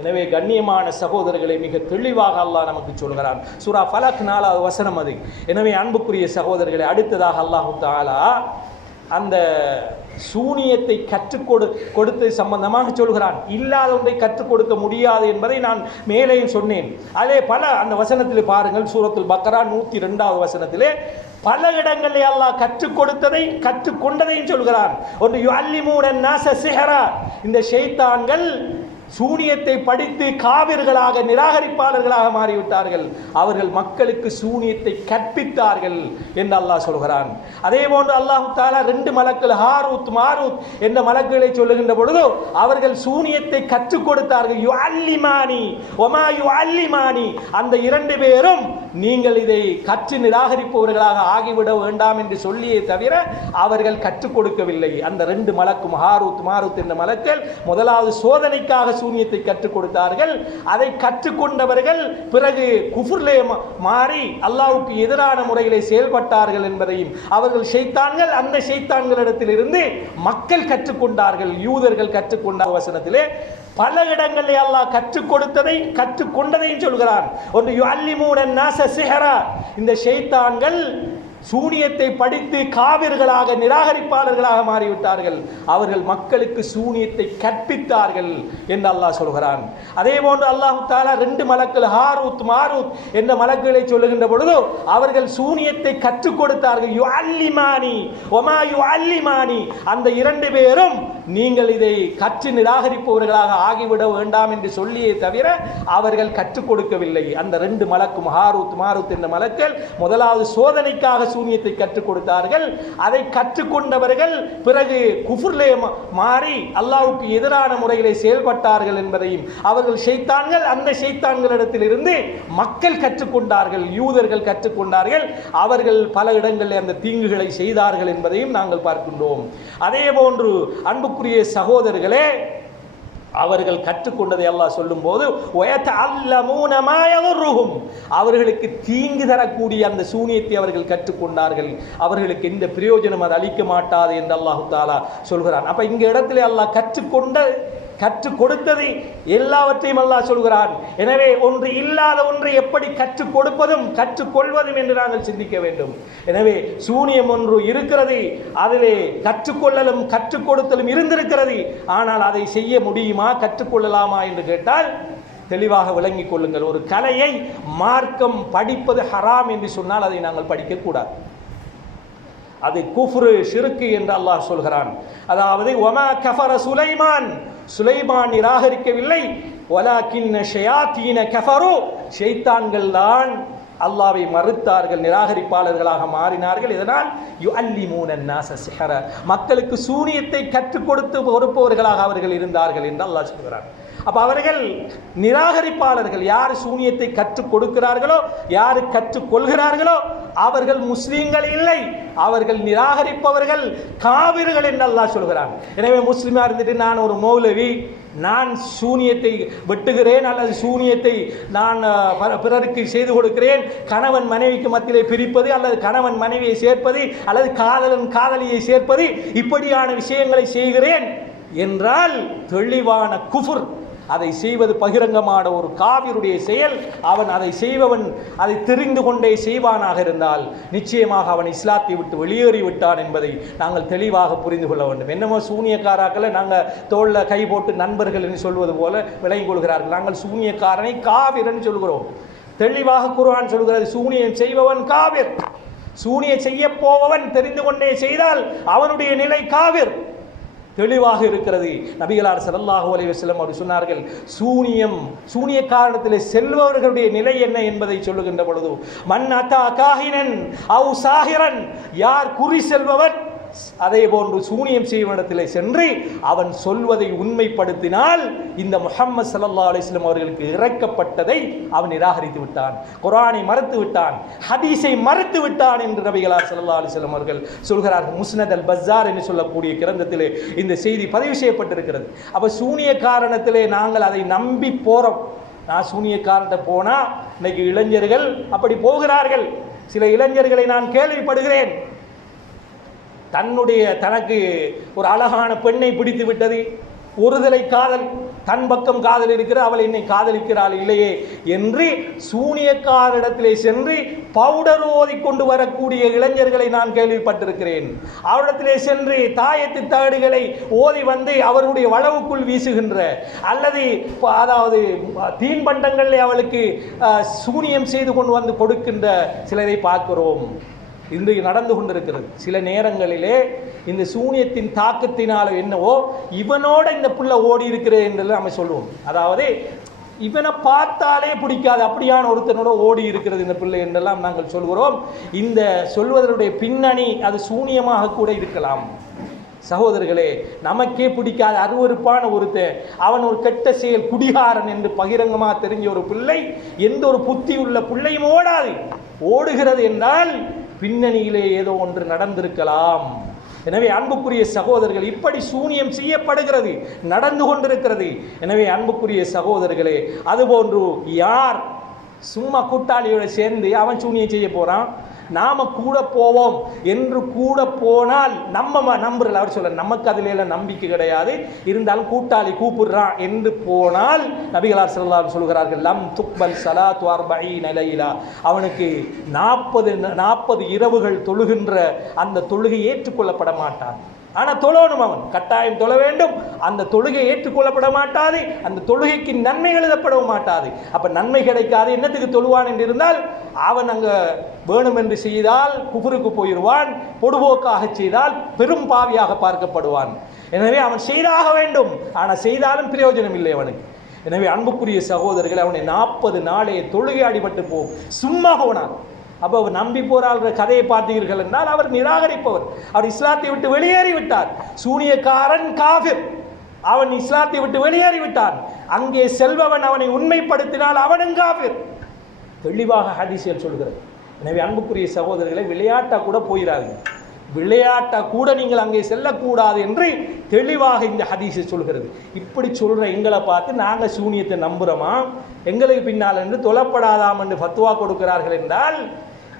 எனவே கண்ணியமான சகோதரர்களை மிக தெளிவாக அல்லாஹ் நமக்கு சொல்கிறான். சூரா ஃபலக் 4வது வசனம் அது. எனவே அன்புக்குரிய சகோதரர்களை, அடுத்ததாக அல்லாஹ் தஆலா அந்த சூனியத்தை கற்றுக் கொடுத்தது சம்பந்தமாக சொல்கிறான். இல்லாத ஒன்றை கற்றுக் கொடுக்க முடியாது என்பதை நான் மேலேயும் சொன்னேன். அதே பல அந்த வசனத்தில் பாருங்கள், சூரத்துல் பக்கரா 102வது வசனத்திலே பல இடங்களில் அல்லாஹ் கற்றுக் கொடுத்ததை கற்றுக்கொண்டதையும் சொல்கிறான். ஒன்று யுஅல்லிமூன நாஸ சிஹ்ரா, இந்த ஷைத்தான்கள் சூனியத்தை படித்து காவிர்களாக நிராகரிப்பாளர்களாக மாறிவிட்டார்கள், அவர்கள் மக்களுக்கு சூனியத்தை கற்பித்தார்கள் என்று அல்லாஹ் சொல்கிறான். அதே போன்று அல்லாஹ் தஆலா 2 மலக்குகள் ஹாரூத் மாரூத் என்ற மலக்குகளை சொல்லுகின்ற பொழுது அவர்கள் சூனியத்தை கற்றுக் கொடுத்தார்கள். யுஅல்லிமானி வமா யுஅல்லிமானி, அந்த 2 பேரும் நீங்கள் இதை கற்று நிராகரிப்பவர்களாக ஆகிவிட வேண்டாம் என்று சொல்லியே தவிர அவர்கள் கற்றுக் கொடுக்கவில்லை. அந்த 2 மலக்கும் ஹாரூத் மாரூத் என்ற மலக்கள் முதலாவது சோதனைக்காக சூனியத்தை கற்றுக் கொடுத்தார்கள். அதை கற்றுக்கொண்டவர்கள் பிறகு குஃப்ரிலே மாறி அல்லாஹ்வுக்கு எதிரான முறையிலே செயல்பட்டார்கள் என்பதையும், அவர்கள் ஷைத்தான்கள், அந்த ஷைத்தான்களிடத்திலிருந்து மக்கள் கற்றுக்கொண்டார்கள், யூதர்கள் கற்றுக்கொண்ட வசனத்திலே பல இடங்களிலே அல்லாஹ் கற்றுக் கொடுத்ததை கற்றுக்கொண்டதையும் சொல்கிறான். ஒன்று யுஅல்லிமூன நாஸ சிஹ்ரா, இந்த ஷைத்தான்கள் சூனியத்தை படித்து காவிர்களாக, நிராகரிப்பாளர்களாக மாறிவிட்டார்கள். அவர்கள் மக்களுக்கு சூனியத்தை கற்பித்தார்கள் என்று அல்லாஹ் சொல்கிறான். அதே போன்று அல்லாஹ் தஆலா 2 மலக்குகள் ஹாரூத் மாரூத் என்ற மலக்குகளை சொல்லுகின்ற பொழுது அவர்கள் சூனியத்தை கற்றுக் கொடுத்தார்கள். யுஅல்லிமானி வமா யுஅல்லிமானி, அந்த 2 பேரும் நீங்கள் இதை கற்று நிராகரிப்பவர்களாக ஆகிவிட வேண்டாம் என்று சொல்லியே தவிர அவர்கள் கற்றுக் கொடுக்கவில்லை. அந்த 2 மலக்கும் ஹாரூத் மாரூத் என்ற மலக்கள் முதலாவது சோதனைக்காக சூனியத்தை கற்றுக் கொடுத்தார்கள். அதை கற்றுக்கொண்டவர்கள் பிறகு குஃப்ரிலே மாறி அல்லாஹ்வுக்கு எதிரான முறையிலே செயல்பட்டார்கள் என்பதையும், அவர்கள் ஷைத்தான்கள், அந்த ஷைத்தான்களிடத்திலிருந்து மக்கள் கற்றுக்கொண்டார்கள், யூதர்கள் கற்றுக்கொண்டார்கள், அவர்கள் பல இடங்களில் அந்த தீங்குகளை செய்தார்கள் என்பதையும் நாங்கள் பார்க்கின்றோம். அதே போன்று அன்புக்குரிய சகோதரர்களே, அவர்கள் கற்றுக்கொண்டதை அல்லாஹ் சொல்லும் போது அவர்களுக்கு தீங்கு தரக்கூடிய அந்த சூனியத்தை அவர்கள் கற்றுக்கொண்டார்கள், அவர்களுக்கு எந்த பிரயோஜனம் அது அளிக்க மாட்டாது என்று அல்லாஹ் தஆலா சொல்கிறான். அப்ப இங்க இடத்துல அல்லாஹ் கற்றுக் கொடுத்ததை எல்லாவற்றையும் அல்லாஹ் சொல்கிறான். எனவே ஒன்று இல்லாத ஒன்றை எப்படி கற்றுக் கொடுப்பதும் கற்றுக்கொள்வதும் என்று நாங்கள் சிந்திக்க வேண்டும். எனவே சூனியம் ஒன்று இருக்கிறது, அதிலே கற்றுக்கொள்ளலும் கற்றுக் கொடுத்தலும் இருந்திருக்கிறது. ஆனால் அதை செய்ய முடியுமா, கற்றுக்கொள்ளலாமா என்று கேட்டால் தெளிவாக விளங்கிக் கொள்ளுங்கள். ஒரு கலையை மார்க்கம் படிப்பது ஹராம் என்று சொன்னால் அதை நாங்கள் படிக்கக்கூடாது. அது குஃப்ரு, ஷிர்க் என்று அல்லாஹ் சொல்கிறான். அதாவது வமா கஃபர சுலைமான் நிராகரிக்கவில்லை, வலாக்கின்ன ஷயாத்தீன கஃபரு, ஷைத்தான்கள் தான் அல்லாஹ்வை மறுத்தார்கள், நிராகரிப்பாளர்களாக மாறினார்கள். இதனால் யுஅல்லிமூன நாஸ சிஹ்ர, மக்களுக்கு சூனியத்தை கற்றுக் கொடுத்து பொறுப்பவர்களாக அவர்கள் இருந்தார்கள் என்று அல்லாஹ் சொல்கிறார். அப்ப அவர்கள் நிராகரிப்பாளர்கள். யார் சூனியத்தை கற்றுக் கொடுக்கிறார்களோ, யார் கற்றுக் கொள்கிறார்களோ அவர்கள் முஸ்லீம்கள் இல்லை, அவர்கள் நிராகரிப்பவர்கள், காவிர்கள் என்று அல்லாஹ் சொல்கிறான். எனவே முஸ்லிமா இருந்துட்டு நான் ஒரு மௌலவி, நான் சூனியத்தை வெட்டுகிறேன் அல்லது சூனியத்தை நான் பிறருக்கு செய்து கொடுக்கிறேன், கணவன் மனைவிக்கு மத்தியிலே பிரிப்பது அல்லது கணவன் மனைவியை சேர்ப்பது அல்லது காதலன் காதலியை சேர்ப்பது, இப்படியான விஷயங்களை செய்கிறேன் என்றால் தெளிவான குஃப்ர். அதை செய்வது பகிரங்கமான ஒரு காவிருடைய செயல். அவன் அதை செய்பவன் அதை தெரிந்து கொண்டே செய்வானாக இருந்தால் நிச்சயமாக அவன் இஸ்லாத்தை விட்டு வெளியேறி விட்டான் என்பதை நாங்கள் தெளிவாக புரிந்து கொள்ள வேண்டும். என்னமோ சூனியக்காராக்களை நாங்கள் தோளில் கை போட்டு நண்பர்கள் என்று சொல்வது போல விளங்கிக் கொள்கிறார்கள். நாங்கள் சூனியக்காரனை காவிரன் சொல்கிறோம். தெளிவாக குர்ஆன் சொல்கிறது, சூனியம் செய்பவன் காவிர், சூனியம் செய்ய போபவன் தெரிந்து கொண்டே செய்தால் அவனுடைய நிலை காவிர். தெளிவாக இருக்கிறது. நபிகளார் ஸல்லல்லாஹு அலைஹி வஸல்லம் அவர்கள் சொன்னார்கள், சூனிய காரணத்திலே செல்பவர்களுடைய நிலை என்ன என்பதை சொல்லுகின்ற பொழுது, மன் அத்தா காஹினன் அவ் சாஹிரன், யார் குறி செல்பவன் அதே போன்று சூனியம் செய்வனிடத்திலே சென்று அவன் சொல்வதை உண்மைப்படுத்தினால் இந்த முஹம்மது ஸல்லல்லாஹு அலைஹி வஸல்லம் அவர்களுக்கு இறக்கப்பட்டதை அவன் நிராகரித்து விட்டான், குர்ஆனை மறுத்து விட்டான், ஹதீஸை மறுத்து விட்டான் என்று நபிகளார் ஸல்லல்லாஹு அலைஹி வஸல்லம் அவர்கள் சொல்கிறார்கள். முஸ்னத் அல் பஸார் என்று சொல்லக்கூடிய கிரந்தத்திலே இந்த செய்தி பதிவு செய்யப்பட்டிருக்கிறது. அப்ப சூனிய காரணத்திலே நாங்கள் அதை நம்பி போறோம். நான் சூனிய காரணத்தை போனா இன்னைக்கு இளைஞர்கள் அப்படி போகிறார்கள். சில இளைஞர்களை நான் கேள்விப்படுகிறேன், தனக்கு ஒரு அழகான பெண்ணை பிடித்து விட்டது, ஒருதலை காதல், தன் பக்கம் காதல் இருக்கிற, அவள் என்னை காதலிக்கிறாள் இல்லையே என்று சூனியக்காரிடத்திலே சென்று பவுடர் ஓதி கொண்டு வரக்கூடிய இளைஞர்களை நான் கேள்விப்பட்டிருக்கிறேன். அவரிடத்திலே சென்று தாயத்து தகடுகளை ஓதி வந்து அவருடைய வளவுக்குள் வீசுகின்ற அல்லது அதாவது தீன்பண்டங்களை அவளுக்கு சூனியம் செய்து கொண்டு வந்து கொடுக்கின்ற சிலரை பார்க்கிறோம். இன்றைக்கு நடந்து கொண்டிருக்கிறது. சில நேரங்களிலே இந்த சூனியத்தின் தாக்கத்தினால என்னவோ இவனோட இந்த புள்ள ஓடி இருக்கிறது என்று நம்ம சொல்லுவோம். அதாவது இவனை பார்த்தாலே பிடிக்காது, அப்படியான ஒருத்தனோட ஓடி இருக்கிறது இந்த பிள்ளை என்றெல்லாம் நாங்கள் சொல்கிறோம். இந்த சொல்வதனுடைய பின்னணி அது சூனியமாக கூட இருக்கலாம். சகோதரர்களே, நமக்கே பிடிக்காத அருவருப்பான ஒருத்தன், அவன் ஒரு கெட்ட செயல் குடிகாரன் என்று பகிரங்கமாக தெரிஞ்ச ஒரு பிள்ளை, எந்த ஒரு புத்தி உள்ள பிள்ளையும் ஓடாது. ஓடுகிறது என்றால் பின்னணியிலே ஏதோ ஒன்று நடந்திருக்கலாம். எனவே அன்புக்குரிய சகோதரர்கள், இப்படி சூனியம் செய்யப்படுகிறது, நடந்து கொண்டிருக்கிறது. எனவே அன்புக்குரிய சகோதரர்களே, அதுபோன்று யார் சும்மா கூட்டாளியோட சேர்ந்து அவன் சூனியம் செய்ய போறான், நாம கூட போவோம் என்று கூட போனால் நம்ம நம்புறல, அவர் சொல்ல நமக்கு அதுல எல்லாம் நம்பிக்கை கிடையாது, இருந்தாலும் கூட்டாளி கூப்பிடுறான் என்று போனால் நபிகளார் ஸல்லல்லாஹு அலைஹி சொல்கிறார்கள், லம் துக்பல் ஸலாத்து 40 லைலா, அவனுக்கு 40 இரவுகள் தொழுகின்ற அந்த தொழுகை ஏற்றுக்கொள்ளப்பட மாட்டான். ஆனா தொழணும், அவன் கட்டாயம் தொழ வேண்டும். அந்த தொழுகை ஏற்றுக்கொள்ளப்பட மாட்டாது, அந்த தொழுகைக்கு நன்மை எழுதப்படவும் மாட்டாது. அப்ப நன்மை கிடைக்காது, என்னத்துக்கு தொழுவான் என்று இருந்தால் அவன் அங்க வேணும் என்று செய்தால் குஃபருக்கு போயிடுவான், பொடுபோக்காக செய்தால் பெரும் பாவியாக பார்க்கப்படுவான். எனவே அவன் செய்தாக வேண்டும், ஆனா செய்தாலும் பிரயோஜனம் இல்லை அவனுக்கு. எனவே அன்புக்குரிய சகோதரர்கள், அவனை 40 நாளே தொழுகை அடிபட்டு போகும், சும்மா போனான். அப்போ அவர் நம்பி போறாள் கதையை பார்த்தீர்கள் என்றால் அவர் நிராகரிப்பவர், அவர் இஸ்லாத்தை விட்டு வெளியேறி விட்டார். சூனியக்காரன் காஃபிர், அவன் இஸ்லாத்தை விட்டு வெளியேறி விட்டான். அங்கே செல்பவன் அவனை உண்மைப்படுத்தினால் அவனும் காஃபிர், தெளிவாக ஹதீஸில் சொல்கிறது. எனவே அன்புக்குரிய சகோதரர்களை, விளையாட்டா கூட போயிடாது, விளையாட்டா கூட நீங்கள் அங்கே செல்லக்கூடாது என்று தெளிவாக இந்த ஹதீஸை சொல்கிறது. இப்படி சொல்ற எங்களை பார்த்து நாங்கள் சூனியத்தை நம்புறோமா, எங்களுக்கு பின்னால் என்று தொழப்படாதாம் என்று ஃபத்வா கொடுக்கிறார்கள் என்றால்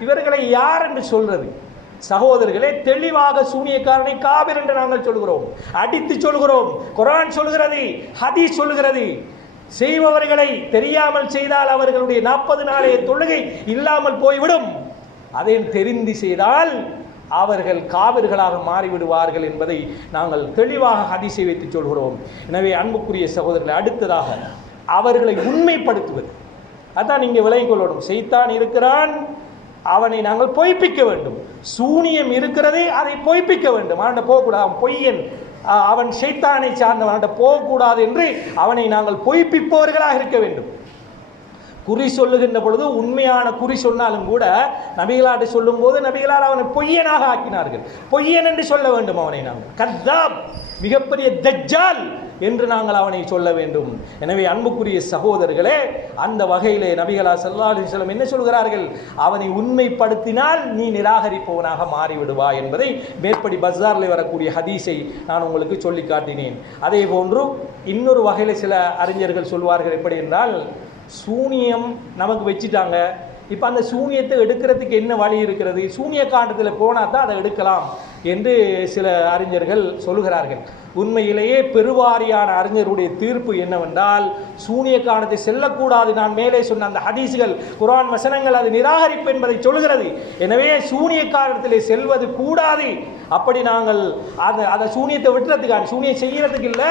இவர்களை யார் என்று சொல்றது? சகோதரர்களே, தெளிவாக சூனியக்காரனை காபிர் என்று நாங்கள் சொல்கிறோம், அடித்து சொல்கிறோம். குர்ஆன் சொல்கிறது, ஹதீஸ் சொல்கிறது. செய்பவர்களை தெரியாமல் செய்தால் அவர்களுடைய 40 நாளைய தொழுகை இல்லாமல் போய்விடும். அதை தெரிந்து செய்தால் அவர்கள் காவிர்களாக மாறிவிடுவார்கள் என்பதை நாங்கள் தெளிவாக ஹதீஸை வைத்து சொல்கிறோம். எனவே அன்புக்குரிய சகோதரர்களை, அடுத்ததாக அவர்களை உண்மைப்படுத்துவது, அதான் நீங்க விளங்கிக் கொள்ளணும். ஷைத்தான் இருக்கிறான், அவனை நாங்கள் பொய்ப்பிக்க வேண்டும். சூனியம் இருக்கிறதே, அதை பொய்ப்பிக்க வேண்டும். அவன் போகக்கூடாது, அவன் பொய்யன், அவன் ஷைத்தானை சார்ந்தவன், போகக்கூடாது என்று அவனை நாங்கள் பொய்ப்பிப்பவர்களாக இருக்க வேண்டும். குறி சொல்லுகின்ற பொழுது உண்மையான குறி சொன்னாலும் கூட நபிகளாரை சொல்லும் போது நபிகளார் அவனை பொய்யனாக ஆக்கினார்கள். பொய்யன் என்று சொல்ல வேண்டும் அவனை நாங்கள், கத்தாப், மிகப்பெரிய தஜ்ஜால் என்று நாங்கள் அவனை சொல்ல வேண்டும். எனவே அன்புக்குரிய சகோதரர்களே, அந்த வகையிலே நபிகளார் ஸல்லல்லாஹு அலைஹி வஸல்லம் என்ன சொல்கிறார்கள்? அவனை உண்மைப்படுத்தினால் நீ நிராகரிப்பவனாக மாறிவிடுவாய் என்பதை மேற்படி பஸாரில் வரக்கூடிய ஹதீஸை நான் உங்களுக்கு சொல்லி காட்டினேன். அதே போன்று இன்னொரு வகையில் சில அறிஞர்கள் சொல்வார்கள், எப்படி என்றால், சூனியம் நமக்கு வச்சுட்டாங்க, இப்போ அந்த சூனியத்தை எடுக்கிறதுக்கு என்ன வழி இருக்கிறது, சூனிய காண்டத்தில் போனால் தான் அதை எடுக்கலாம் என்று சில அறிஞர்கள் சொல்கிறார்கள். உண்மையிலேயே பெருவாரியான அறிஞருடைய தீர்ப்பு என்னவென்றால், சூனிய காலத்தை செல்லக்கூடாது. நான் மேலே சொன்ன அந்த ஹதீஸ்கள், குர்ஆன் வசனங்கள் அது நிராகரிப்பு என்பதை சொல்கிறது. எனவே சூனிய காலத்திலே செல்வது கூடாது. அப்படி நாங்கள் அதை சூனியத்தை வெட்டுறதுக்கான, சூனியம் செய்யறதுக்கு இல்லை,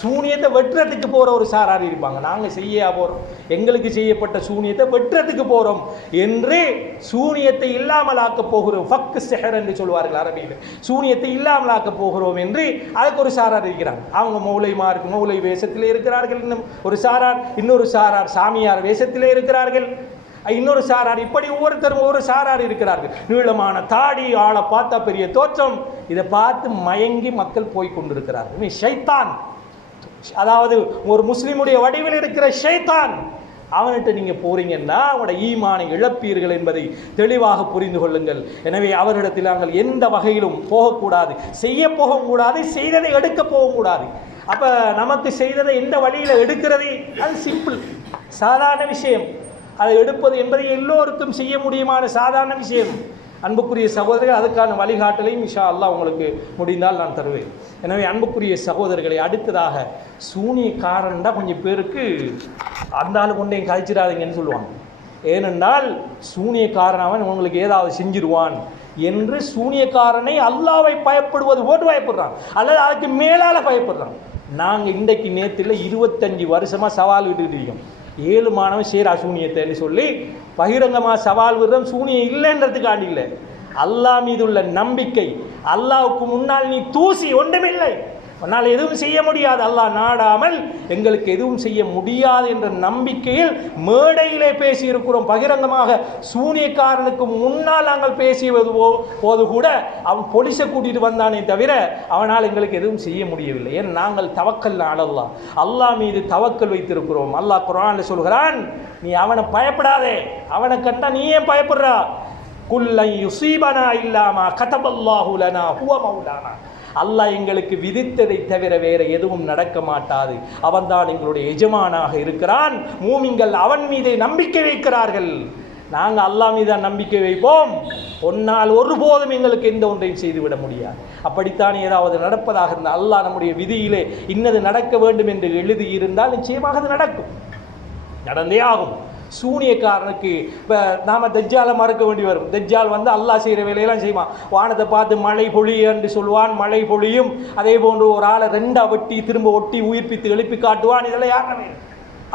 சூனியத்தை வெட்டுறதுக்கு போற ஒரு சாரார் இருப்பாங்க. நாங்கள் செய்ய போறோம், எங்களுக்கு செய்யப்பட்ட சூனியத்தை வெட்டுறதுக்கு போறோம் என்று சூனியத்தை இல்லாமலாக்க போகிறோம், ஃபக் சிஹர் என்று சொல்வார்கள் அரபியில். சூனியத்தை இல்லாமலாக்க போகிறோம் என்று அதுக்கு ஒரு சாரார் இருக்கிறாங்க. அவங்க மௌலை வேஷத்திலே இருக்கிறார்கள், ஒரு சாரார். இன்னொரு சாரார் சாமியார் வேஷத்திலே இருக்கிறார்கள், இன்னொரு சாரார். இப்படி ஒவ்வொருத்தரும் ஒரு சாரார் இருக்கிறார்கள். நீளமான தாடி, ஆளை பார்த்தா பெரிய தோற்றம், இதை பார்த்து மயங்கி மக்கள் போய் கொண்டிருக்கிறார்கள். ஷைத்தான், அதாவது ஒரு முஸ்லிமுடைய வடிவில் இருக்கிற ஷைத்தான், அவன்கிட்ட நீங்க போறீங்கன்னா அவனோட ஈமானை இழப்பீர்கள் என்பதை தெளிவாக புரிந்து கொள்ளுங்கள். எனவே அவரிடத்தில் நாங்கள் எந்த வகையிலும் போகக்கூடாது, செய்ய போகக்கூடாது, செய்ததை எடுக்க போகக்கூடாது. அப்ப நமக்கு செய்ததை எந்த வழியில எடுக்கிறது, அது சிம்பிள், சாதாரண விஷயம். அதை எடுப்பது என்பதை எல்லோருக்கும் செய்ய முடியுமான சாதாரண விஷயம். அன்புக்குரிய சகோதரர்கள், அதுக்கான வழிகாட்டலையும் இன்ஷா அல்லாஹ் உங்களுக்கு முடிந்தால் நான் தருவேன். எனவே அன்புக்குரிய சகோதரர்களை, அடுத்ததாக சூனியக்காரன் தான் கொஞ்சம் பேருக்கு அந்த ஆளு கொண்டே கழிச்சிடாதீங்கன்னு சொல்லுவாங்க. ஏனென்றால் சூனியக்காரன் அவன் உங்களுக்கு ஏதாவது செஞ்சிருவான் என்று சூனியக்காரனை அல்லாவை பயப்படுவது போட்டு பயப்படுறான், அல்லது அதுக்கு மேலால பயப்படுறான். நாங்கள் இன்றைக்கு நேரத்தில் 25 வருஷமாக சவால் விட்டுக்கிட்டு இருக்கோம். 7 மாணவன் சேரா சூனியத்தைன்னு சொல்லி பகிரங்கமாக சவால் விடுறோம். சூனியம் இல்லைன்றதுக்காண்டி இல்லை, அல்லாஹ் மீது உள்ள நம்பிக்கை. அல்லாஹ்வுக்கு முன்னால் நீ தூசி ஒன்றுமில்லை, உன்னால் எதுவும் செய்ய முடியாது, அல்லாஹ் நாடாமல் எங்களுக்கு எதுவும் செய்ய முடியாது என்ற நம்பிக்கையில் மேடையிலே பேசியிருக்கிறோம். பகிரங்கமாக சூனியக்காரனுக்கு முன்னால் நாங்கள் பேசியது போது கூட அவன் போலீஸை கூட்டிட்டு வந்தானே தவிர அவனால் எங்களுக்கு எதுவும் செய்ய முடியவில்லை. ஏன்? நாங்கள் தவக்கல் அலல்லாஹ், அல்லாஹ் மீது தவக்கல் வைத்திருக்கிறோம். அல்லாஹ் குர்ஆனில் சொல்கிறான், நீ அவனை பயப்படாதே, அவனை கண்டா நீ ஏன் பயப்படுறா, குல்லன் யுஸீபனா இல்லா மா கதபல்லாஹு லனா ஹுவ மௌலானா. அல்லாஹ் எங்களுக்கு விதித்ததை தவிர வேற எதுவும் நடக்க மாட்டாது. அவன்தான் எங்களுடைய எஜமானாக இருக்கிறான். மூமின்கள் அவன் மீதே நம்பிக்கை வைக்கிறார்கள். நாங்கள் அல்லாஹ் மீதான் நம்பிக்கை வைப்போம். ஒன்னால் ஒருபோதும் எங்களுக்கு எந்த ஒன்றையும் செய்துவிட முடியாது. அப்படித்தான் ஏதாவது நடப்பதாக இருந்தால் அல்லாஹ் நம்முடைய விதியிலே இன்னது நடக்க வேண்டும் என்று எழுதி இருந்தால் நிச்சயமாக அது நடக்கும், நடந்தே ஆகும். சூனியக்காரனுக்கு இப்போ நாம் தஜ்ஜாலை மறக்க வேண்டி வரும். தஜ்ஜால் வந்து அல்லாஹ் செய்கிற வேலையெல்லாம் செய்வான். வானத்தை பார்த்து மழை பொழிய என்று சொல்வான், மழை பொழியும். அதே போன்று ஒரு ஆளை ரெண்டா வெட்டி திரும்ப ஒட்டி உயிர்ப்பித்து எழுப்பி காட்டுவான். இதெல்லாம் யாருமே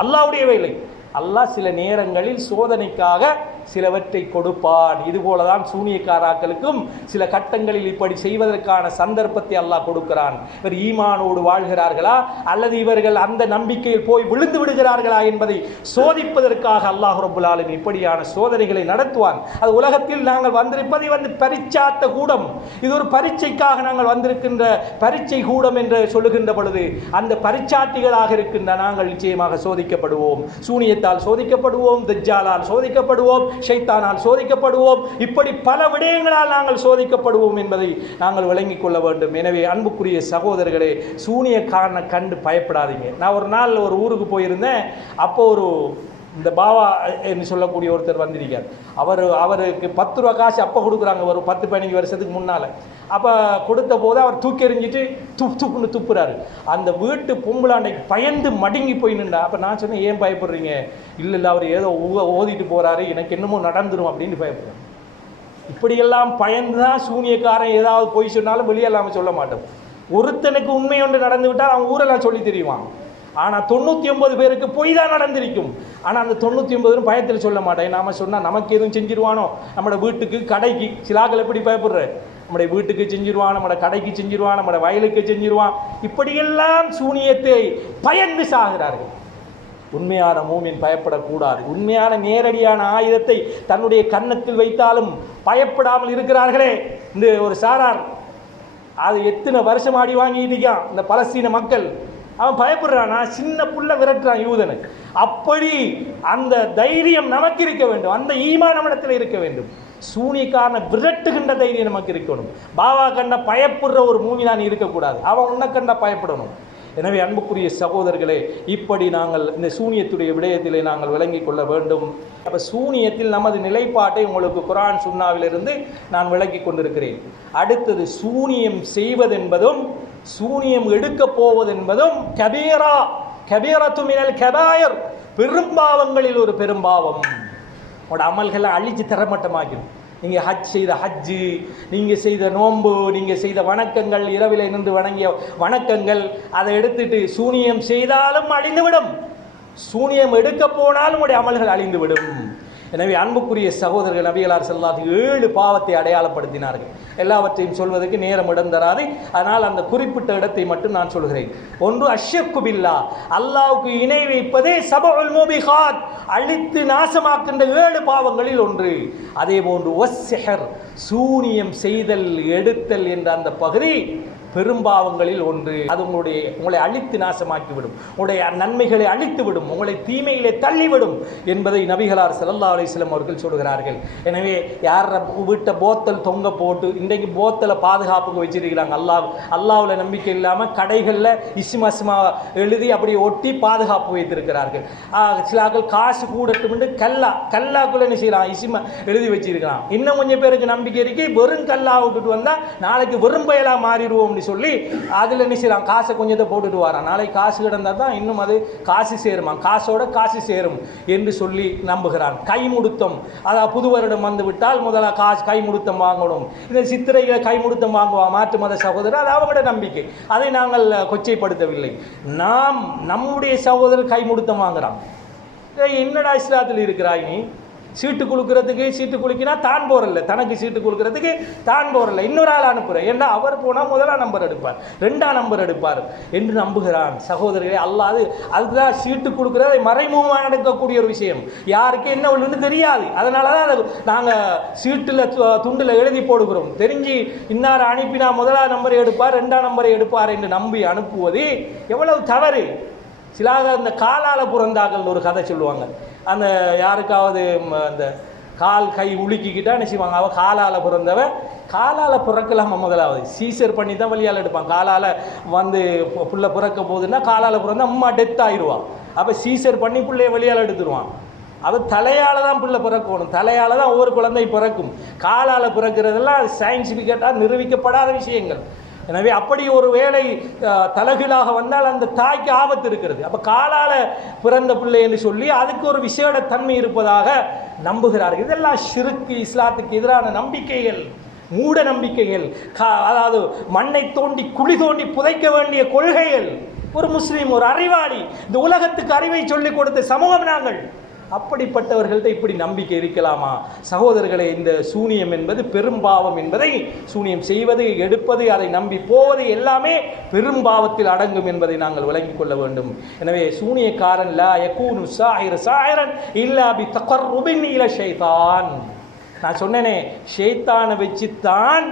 அல்லாஹ்வுடைய வேலை. அல்லாஹ் சில நேரங்களில் சோதனைக்காக சிலவற்றை கொடுப்பான். இதுபோலதான் சூனியக்காராக்களுக்கும் சில கட்டங்களில் இப்படி செய்வதற்கான சந்தர்ப்பத்தை அல்லாஹ் கொடுக்கிறான். இவர் ஈமானோடு வாழ்கிறார்களா அல்லது இவர்கள் அந்த நம்பிக்கையில் போய் விழுந்து விடுகிறார்களா என்பதை சோதிப்பதற்காக அல்லாஹ் ரப்புல் ஆலமீன் இப்படியான சோதனைகளை நடத்துவான். அது உலகத்தில் நாங்கள் வந்திருப்பதை பரீட்சாத்த கூடம், இது ஒரு பரீட்சைக்காக நாங்கள் வந்திருக்கின்ற பரீட்சை கூடம் என்று சொல்லுகின்ற பொழுது அந்த பரீட்சார்த்திகளாக இருக்கின்ற நாங்கள் நிச்சயமாக சோதிக்கப்படுவோம். சூனியத்தால் சோதிக்கப்படுவோம், தஜ்ஜாலால் சோதிக்கப்படுவோம், ஷைத்தானால் சோதிக்கப்படுவோம். இப்படி பல விடயங்களால் நாங்கள் சோதிக்கப்படுவோம் என்பதை நாங்கள் விளங்கிக் கொள்ள வேண்டும். எனவே அன்புக்குரிய சகோதரர்களே, சூனியக்காரனை கண்டு பயப்படாதீங்க. நான் ஒரு நாள் ஒரு ஊருக்கு போயிருந்தேன். அப்போ ஒரு இந்த பாவா என்று சொல்லக்கூடிய ஒருத்தர் வந்திருக்கார். அவருக்கு 10 ரூபா காசு அப்போ கொடுக்குறாங்க, ஒரு 10-15 வருஷத்துக்கு முன்னால். அப்போ கொடுத்த போது அவர் தூக்கி எறிஞ்சிட்டு துப்புன்னு துப்புறாரு. அந்த வீட்டு பொம்பளாண்டைக்கு பயந்து மடங்கி போய் நின்றா. அப்போ நான் சொன்னேன், ஏன் பயப்படுறீங்க? இல்லை அவர் ஏதோ ஓதிட்டு போகிறாரு, எனக்கு என்னமோ நடந்துடும் அப்படின்னு பயப்படுறேன். இப்படியெல்லாம் பயந்து தான் சூனியக்காரன் ஏதாவது போய் சொன்னாலும் வெளியெல்லாமல் சொல்ல மாட்டோம். ஒருத்தனுக்கு உண்மை ஒன்று நடந்து விட்டால் அவன் ஊரெல்லாம் சொல்லி தெரியுவான். ஆனால் 99 பேருக்கு பொய் தான் நடந்திருக்கும். ஆனால் அந்த 99 பயத்தில் சொல்ல மாட்டேன். நாம் சொன்னால் நமக்கு எதுவும் செஞ்சிருவானோ, நம்மளோட வீட்டுக்கு கடைக்கு சிலாக்கள் எப்படி பயப்படுற, நம்முடைய வீட்டுக்கு செஞ்சிருவான், நம்மளோட கடைக்கு செஞ்சிருவான், நம்மளோட வயலுக்கு செஞ்சிருவான். இப்படியெல்லாம் சூனியத்தை பயந்து சாகிறார்கள். உண்மையான மூமின் பயப்படக்கூடாது. உண்மையான நேரடியான ஆயுதத்தை தன்னுடைய கன்னத்தில் வைத்தாலும் பயப்படாமல் இருக்கிறார்களே இந்த ஒரு சாரார். அது எத்தனை வருஷம் ஆடி வாங்கிட்டு இருக்கான் இந்த பலஸ்தீன மக்கள். அவன் பயப்படுறானா? சின்ன புள்ள விரட்டுறான் யூதனை. அப்படி அந்த தைரியம் நமக்கு இருக்க வேண்டும், அந்த ஈமான் நம்மிடத்தில் இருக்க வேண்டும். சூனியக்காரனை விரட்டுகின்ற தைரியம் நமக்கு இருக்கணும். பாவா கண்ட பயப்படுற ஒரு மூமினான் இருக்கக்கூடாது, அவன் உன்னை கண்ட பயப்படணும். எனவே அன்புக்குரிய சகோதரர்களே, இப்படி நாங்கள் இந்த சூனியத்துடைய விடயத்திலே நாங்கள் விளங்கிக் கொள்ள வேண்டும். அப்போ சூனியத்தில் நமது நிலைப்பாட்டை உங்களுக்கு குர்ஆன் சுன்னாவிலிருந்து நான் விளக்கிக் கொண்டிருக்கிறேன். அடுத்தது, சூனியம் செய்வதென்பதும் சூனியம் எடுக்க போவதென்பதும் கபீரத்து மினல் கபாயிர், பெரும்பாவங்களில் ஒரு பெரும்பாவம். உங்களோட அமல்களை அழிச்சு தரமட்டமாக்கிடும். நீங்கள் ஹஜ் செய்த ஹஜ்ஜு, நீங்கள் செய்த நோன்பு, நீங்கள் செய்த வணக்கங்கள், இரவில் நின்று வணங்கிய வணக்கங்கள், அதை எடுத்துட்டு சூனியம் செய்தாலும் அழிந்துவிடும். சூனியம் எடுக்க போனாலும் உடைய அமல்கள் அழிந்துவிடும். எனவே அன்புக்குரிய சகோதரர்கள், நபிகளார் ஸல்லல்லாஹு அலைஹி வஸல்லம் 7 பாவத்தை அடையாளப்படுத்தினார்கள். எல்லாவற்றையும் சொல்வதற்கு நேரம் இடம் தராது. அதனால் அந்த குறிப்பிட்ட இடத்தை மட்டும் நான் சொல்கிறேன். ஒன்று, அஷ்ஷர்கு பில்லாஹ், அல்லாஹ்வுக்கு இணை வைப்பதே சபஉல் மூபிகாத், அழித்து நாசமாக்கின்ற 7 பாவங்களில் ஒன்று. அதே போன்று வஸ்ஸிஹர், சூனியம் செய்தல் எடுத்தல் என்ற அந்த பகுதி பெரும்பாவங்களில் ஒன்று. அது உங்களை அழித்து நாசமாக்கிவிடும், உங்களுடைய நன்மைகளை அழித்துவிடும், உங்களை தீமையிலே தள்ளிவிடும் என்பதை நபிகளார் ஸல்லல்லாஹு அலைஹி வஸல்லம் அவர்கள் சொல்கிறார்கள். எனவே யார் வீட்டை போத்தல் தொங்க போட்டு இன்றைக்கு போத்தலை பாதுகாப்புக்கு வச்சிருக்கிறாங்க. அல்லாஹ்வுல நம்பிக்கை இல்லாமல் கடைகளில் இஸ்மா எழுதி அப்படியே ஒட்டி பாதுகாப்பு வைத்திருக்கிறார்கள். சிலாக்கள் காசு கூடட்டும் கல்லாக்குள்ள என்ன செய்யலாம், இஸ்மா எழுதி வச்சிருக்கிறான். இன்னும் கொஞ்சம் பேருக்கு நம்பிக்கை இருக்கு, வெறும் கல்லா விட்டுட்டு வந்தால் நாளைக்கு வெறும் பயலா மாறிடுவோம் சொல்லி அதில் என்ன செய்யலாம், காசை கொஞ்சத்தை போட்டுட்டு வரான். நாளைக்கு காசு கிடந்தால் தான் இன்னும் அது காசு சேருமா, காசோட காசு சேரும் என்று சொல்லி நம்புகிறான். கைமுடுத்தம், அதாவது புது வருடம் வந்து விட்டால் முதல்ல காசு கைமுடுத்தம் வாங்கணும். இந்த சித்திரைகளை கைமுடுத்தம் வாங்குவான் மாற்று மத சகோதரர், அது அவங்களோட நம்பிக்கை. அதை நாங்கள் கொச்சைப்படுத்தவில்லை. நாம் நம்முடைய சகோதரர் கைமுடுத்தம் வாங்குறான். என்னடா இஸ்லாத்தில் இருக்கிறாய் நீ? சீட்டு குலுக்கிறதுக்கு சீட்டு குலுக்கினா தான் போறல, தனக்கு சீட்டு குலுக்கிறதுக்கு தான் போறல, இன்னொரு ஆள் அனுப்புறேன் ஏன்னா அவர் போனால் முதலாம் நம்பர் எடுப்பார், 2ஆம் நம்பர் எடுப்பார் என்று நம்புகிறான். சகோதரர்களே, அல்லாது அதுதான் சீட்டு கொடுக்கிறதை மறைமுகமாக நடக்கக்கூடிய ஒரு விஷயம். யாருக்கு என்ன ஒன்றுன்னு தெரியாது. அதனால தான் அதை நாங்கள் சீட்டில் துண்டில் எழுதி போடுகிறோம். தெரிஞ்சு இன்னார் அனுப்பினா முதலாம் நம்பரை எடுப்பார், 2ஆம் நம்பரை எடுப்பார் என்று நம்பி அனுப்புவது எவ்வளவு தவறு. சிலாக அந்த காலால புறந்தாக்கள் ஒரு கதை சொல்லுவாங்க. அந்த யாருக்காவது அந்த கால் கை உலுக்கிக்கிட்டா என்ன செய்வாங்க, அவள் காலால் பிறந்தவ, காலால் பிறக்கலாமா முதலாவது, சீசர் பண்ணி தான் வழியால் எடுப்பான். காலால் வந்து புள்ள பிறக்க போகுதுன்னா காலால் பிறந்தா அம்மா டெத் ஆயிடுவான். அப்போ சீசர் பண்ணி பிள்ளைய வழியால் எடுத்துருவான். அவன் தலையால் தான் பிள்ளை பிறக்கணும், தலையால் தான் ஒவ்வொரு குழந்தை பிறக்கும். காலால் பிறக்கிறதெல்லாம் சயின்டிஃபிக்கட்டாக நிரூபிக்கப்படாத விஷயங்கள். எனவே அப்படி ஒரு வேளை தலகீழாக வந்தால் அந்த தாய்க்கு ஆபத்து இருக்கிறது. அப்போ காலால் பிறந்த பிள்ளை என்று சொல்லி அதுக்கு ஒரு விசேட தன்மை இருப்பதாக நம்புகிறார்கள். இதெல்லாம் ஷிர்க், இஸ்லாத்துக்கு எதிரான நம்பிக்கைகள், மூட நம்பிக்கைகள். அதாவது மண்ணை தோண்டி குழி தோண்டி புதைக்க வேண்டிய கொள்கைகள். ஒரு முஸ்லீம், ஒரு அறிவாளி, இந்த உலகத்துக்கு அறிவை சொல்லிக் கொடுத்த சமூகம் நாங்கள். அப்படிப்பட்டவர்கள்ட்ட இப்படி நம்பிக்கை இருக்கலாமா? சகோதரர்களே, இந்த சூனியம் என்பது பெரும்பாவம் என்பதை, சூனியம் செய்வது, எடுப்பது, அதை நம்பி போவது எல்லாமே பெரும்பாவத்தில் அடங்கும் என்பதை நாங்கள் விளங்கிக் கொள்ள வேண்டும். எனவே சூனியக்காரன் லா யகூனு சாஹிரன் இல்லா பி தகர்ருபின் இல ஷைத்தான். நான் சொன்னேனே, ஷைத்தானை வச்சுத்தான்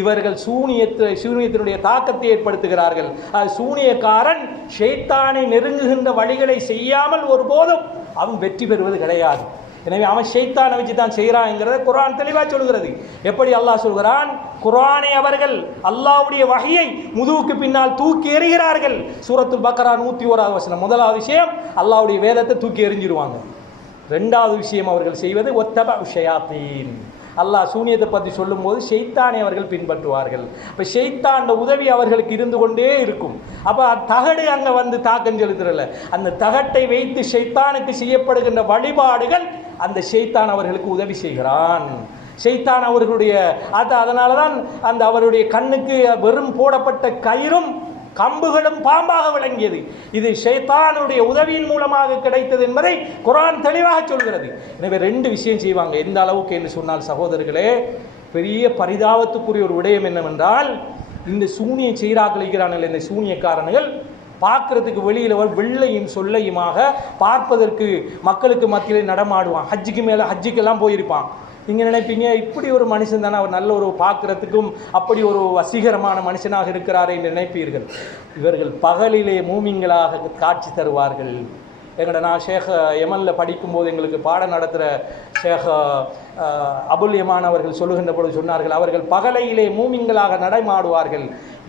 இவர்கள் சூனியத்தினுடைய தாக்கத்தை ஏற்படுத்துகிறார்கள். சூனியக்காரன் ஷைத்தானை நெருங்குகின்ற வழிகளை செய்யாமல் ஒருபோதும் அவன் வெற்றி பெறுவது கிடையாது. எனவே அவன் ஷைத்தானை வச்சு தான் செய்கிறான்ங்கிறத குர்ஆன் தெளிவாக சொல்கிறது. எப்படி அல்லாஹ் சொல்கிறான், குர்ஆனை அவர்கள் அல்லாஹ்வுடைய வஹியை முதுகுக்கு பின்னால் தூக்கி எறிகிறார்கள். சூரத்துல் பக்ரா 101வது வசனம். முதலாவது விஷயம், அல்லாஹ்வுடைய வேதத்தை தூக்கி எறிஞ்சிருவாங்க. ரெண்டாவது விஷயம் அவர்கள் செய்வது ஒத்தப ஷயாத்தீன். அல்லாஹ் சூனியத்தை பற்றி சொல்லும்போது ஷைத்தானை அவர்கள் பின்பற்றுவார்கள். இப்போ ஷைத்தான உதவி அவர்களுக்கு இருந்து கொண்டே இருக்கும். அப்போ தகடு அங்கே வந்து தாக்கம் செலுத்துறல, அந்த தகட்டை வைத்து ஷைத்தானுக்கு செய்யப்படுகின்ற வழிபாடுகள் அந்த ஷைத்தான் அவர்களுக்கு உதவி செய்கிறான். ஷைத்தான் அவர்களுடைய அதனால தான் அந்த அவருடைய கண்ணுக்கு வெறும் போடப்பட்ட கயிறும் கம்புகளும் பாம்பாக விளங்கியது. இது ஷைத்தானுடைய உதவியின் மூலமாக கிடைத்தது என்பதை குர்ஆன் தெளிவாக சொல்கிறது. எனவே ரெண்டு விஷயம் செய்வாங்க. எந்த அளவுக்கு என்று சொன்னால் சகோதரர்களே, பெரிய பரிதாபத்துக்குரிய ஒரு விடயம் என்னவென்றால், இந்த சூனிய செய்கிறார்கள், இந்த சூனியக்காரர்கள் பார்க்கறதுக்கு வெளியில் வெள்ளையும் சொல்லையுமாக பார்ப்பதற்கு மக்களுக்கு மத்தியில் நடமாடுவான். ஹஜ்ஜுக்கெல்லாம் போயிருப்பான். நீங்கள் நினைப்பீங்க, இப்படி ஒரு மனுஷன் தானே, அவர் நல்ல ஒரு பார்க்குறதுக்கும் அப்படி ஒரு வசீகரமான மனுஷனாக இருக்கிறாரே என்று நினைப்பீர்கள். இவர்கள் பகலிலே மூமின்களாக காட்சி தருவார்கள். நான் ஷேக் யமனில் படிக்கும்போது எங்களுக்கு பாடம் நடத்துகிற ஷேக் அபுல் யமான் அவர்கள் சொல்லுகின்ற பொழுது சொன்னார்கள், அவர்கள் பகலையிலே மூமின்களாக நடைமாடுவார்கள்,